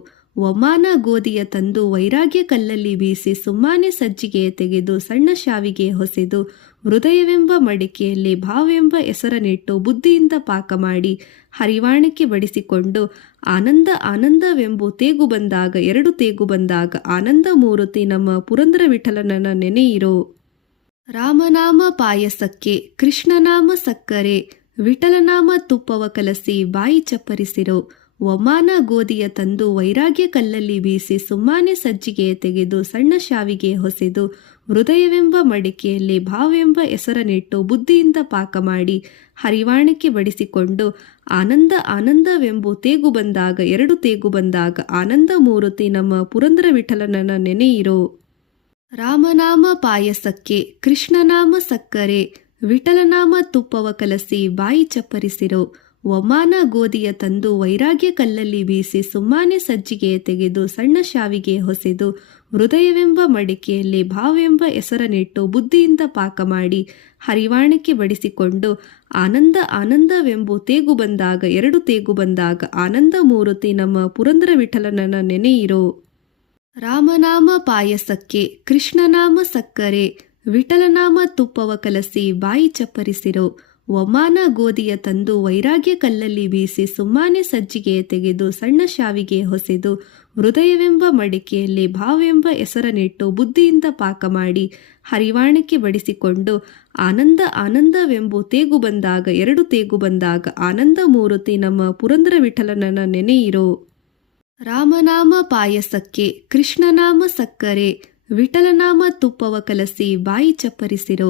ಒಮಾನ ಗೋಧಿಯ ತಂದು ವೈರಾಗ್ಯ ಕಲ್ಲಲ್ಲಿ ಬೀಸಿ ಸುಮ್ಮಾನೆ ಸಜ್ಜಿಗೆ ತೆಗೆದು ಸಣ್ಣ ಶಾವಿಗೆ ಹೊಸೆದು ಹೃದಯವೆಂಬ ಮಡಿಕೆಯಲ್ಲಿ ಭಾವೆಂಬ ಹೆಸರನಿಟ್ಟು ಬುದ್ಧಿಯಿಂದ ಪಾಕ ಮಾಡಿ ಹರಿವಾಣಕ್ಕೆ ಬಡಿಸಿಕೊಂಡು ಆನಂದ ಆನಂದವೆಂಬು ತೇಗು ಬಂದಾಗ 2 ತೇಗು ಬಂದಾಗ ಆನಂದ ಮೂರುತಿ ನಮ್ಮ ಪುರಂದರ ವಿಠಲನನ ನೆನೆಯಿರೋ. ರಾಮನಾಮ ಪಾಯಸಕ್ಕೆ ಕೃಷ್ಣನಾಮ ಸಕ್ಕರೆ ವಿಠಲನಾಮ ತುಪ್ಪವ ಕಲಸಿ ಬಾಯಿ ಚಪ್ಪರಿಸಿರೋ. ಒಮಾನ ಗೋಧಿಯ ತಂದು ವೈರಾಗ್ಯ ಕಲ್ಲಲ್ಲಿ ಬೀಸಿ ಸುಮ್ಮಾನೆ ಸಜ್ಜಿಗೆ ತೆಗೆದು ಸಣ್ಣ ಶಾವಿಗೆ ಹೊಸೆದು ಹೃದಯವೆಂಬ ಮಡಿಕೆಯಲ್ಲಿ ಭಾವೆಂಬ ಹೆಸರನಿಟ್ಟು ಬುದ್ಧಿಯಿಂದ ಪಾಕ ಮಾಡಿ ಹರಿವಾಣಕ್ಕೆ ಬಡಿಸಿಕೊಂಡು ಆನಂದ ಆನಂದವೆಂಬು ತೇಗು ಬಂದಾಗ 2 ತೇಗು ಬಂದಾಗ ಆನಂದ ಮೂರುತಿ ನಮ್ಮ ಪುರಂದರ ವಿಠಲನನ ನೆನೆಯಿರೋ. ರಾಮನಾಮ ಪಾಯಸಕ್ಕೆ ಕೃಷ್ಣನಾಮ ಸಕ್ಕರೆ ವಿಠಲನಾಮ ತುಪ್ಪವ ಕಲಸಿ ಬಾಯಿ ಚಪ್ಪರಿಸಿರೋ ಒಮಾನ ಗೋಧಿಯ ತಂದು ವೈರಾಗ್ಯ ಕಲ್ಲಲ್ಲಿ ಬೀಸಿ ಸುಮ್ಮಾನೆ ಸಜ್ಜಿಗೆ ತೆಗೆದು ಸಣ್ಣ ಶಾವಿಗೆ ಹೊಸೆದು ಹೃದಯವೆಂಬ ಮಡಿಕೆಯಲ್ಲಿ ಭಾವವೆಂಬ ಹೆಸರನಿಟ್ಟು ಬುದ್ಧಿಯಿಂದ ಪಾಕ ಮಾಡಿ ಹರಿವಾಣಕ್ಕೆ ಬಡಿಸಿಕೊಂಡು ಆನಂದ ಆನಂದವೆಂಬು ತೇಗು ಬಂದಾಗ ಎರಡು ತೇಗು ಬಂದಾಗ ಆನಂದ ಮೂರುತಿ ನಮ್ಮ ಪುರಂದರ ವಿಠಲನನ ನೆನೆಯಿರೋ. ರಾಮನಾಮ ಪಾಯಸಕ್ಕೆ ಕೃಷ್ಣನಾಮ ಸಕ್ಕರೆ ವಿಠಲನಾಮ ತುಪ್ಪವ ಕಲಸಿ ಬಾಯಿ ಚಪ್ಪರಿಸಿರೋ ಒಮಾನ ಗೋಧಿಯ ತಂದು ವೈರಾಗ್ಯ ಕಲ್ಲಲ್ಲಿ ಬೀಸಿ ಸುಮ್ಮಾನೆ ಸಜ್ಜಿಗೆ ತೆಗೆದು ಸಣ್ಣ ಶಾವಿಗೆ ಹೊಸೆದು ಹೃದಯವೆಂಬ ಮಡಿಕೆಯಲ್ಲಿ ಭಾವವೆಂಬ ಹೆಸರನಿಟ್ಟು ಬುದ್ಧಿಯಿಂದ ಪಾಕ ಮಾಡಿ ಹರಿವಾಣಕ್ಕೆ ಬಡಿಸಿಕೊಂಡು ಆನಂದ ಆನಂದವೆಂಬು ತೇಗು ಬಂದಾಗ ಎರಡು ತೇಗು ಬಂದಾಗ ಆನಂದ ಮೂರುತಿ ನಮ್ಮ ಪುರಂದರ ವಿಠಲನನ ನೆನೆಯಿರೋ. ರಾಮನಾಮ ಪಾಯಸಕ್ಕೆ ಕೃಷ್ಣನಾಮ ಸಕ್ಕರೆ ವಿಠಲನಾಮ ತುಪ್ಪವ ಕಲಸಿ ಬಾಯಿ ಚಪ್ಪರಿಸಿರೋ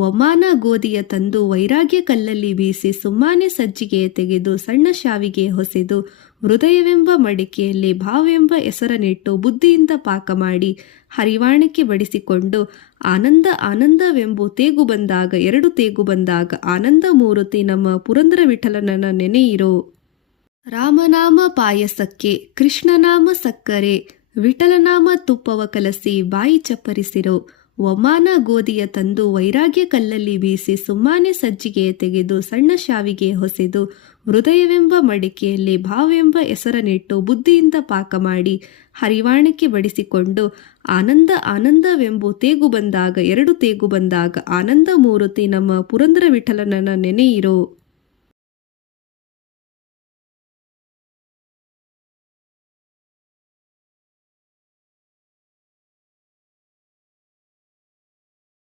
ಒಮಾನ ಗೋಧಿಯ ತಂದು ವೈರಾಗ್ಯ ಕಲ್ಲಲ್ಲಿ ಬೀಸಿ ಸುಮ್ಮಾನೆ ಸಜ್ಜಿಗೆ ತೆಗೆದು ಸಣ್ಣ ಶಾವಿಗೆ ಹೊಸೆದು ಹೃದಯವೆಂಬ ಮಡಿಕೆಯಲ್ಲಿ ಭಾವವೆಂಬ ಹೆಸರನಿಟ್ಟು ಬುದ್ಧಿಯಿಂದ ಪಾಕ ಮಾಡಿ ಹರಿವಾಣಕ್ಕೆ ಬಡಿಸಿಕೊಂಡು ಆನಂದ ಆನಂದವೆಂಬು ತೇಗು ಬಂದಾಗ ಎರಡು ತೇಗು ಬಂದಾಗ ಆನಂದ ಮೂರುತಿ ನಮ್ಮ ಪುರಂದರ ವಿಠಲನನ ನೆನೆಯಿರೋ. ರಾಮನಾಮ ಪಾಯಸಕ್ಕೆ ಕೃಷ್ಣನಾಮ ಸಕ್ಕರೆ ವಿಠಲನಾಮ ತುಪ್ಪವ ಕಲಸಿ ಬಾಯಿ ಚಪ್ಪರಿಸಿರೋ ಒಮಾನ ಗೋಧಿಯ ತಂದು ವೈರಾಗ್ಯ ಕಲ್ಲಲ್ಲಿ ಬೀಸಿ ಸುಮ್ಮಾನೆ ಸಜ್ಜಿಗೆ ತೆಗೆದು ಸಣ್ಣ ಶಾವಿಗೆ ಹೊಸೆದು ಹೃದಯವೆಂಬ ಮಡಿಕೆಯಲ್ಲಿ ಭಾವವೆಂಬ ಹೆಸರನಿಟ್ಟು ಬುದ್ಧಿಯಿಂದ ಪಾಕ ಮಾಡಿ ಹರಿವಾಣಕ್ಕೆ ಬಡಿಸಿಕೊಂಡು ಆನಂದ ಆನಂದವೆಂಬು ತೇಗು ಬಂದಾಗ ಎರಡು ತೇಗು ಬಂದಾಗ ಆನಂದ ಮೂರುತಿ ನಮ್ಮ ಪುರಂದರ ವಿಠಲನನ ನೆನೆಯಿರೋ.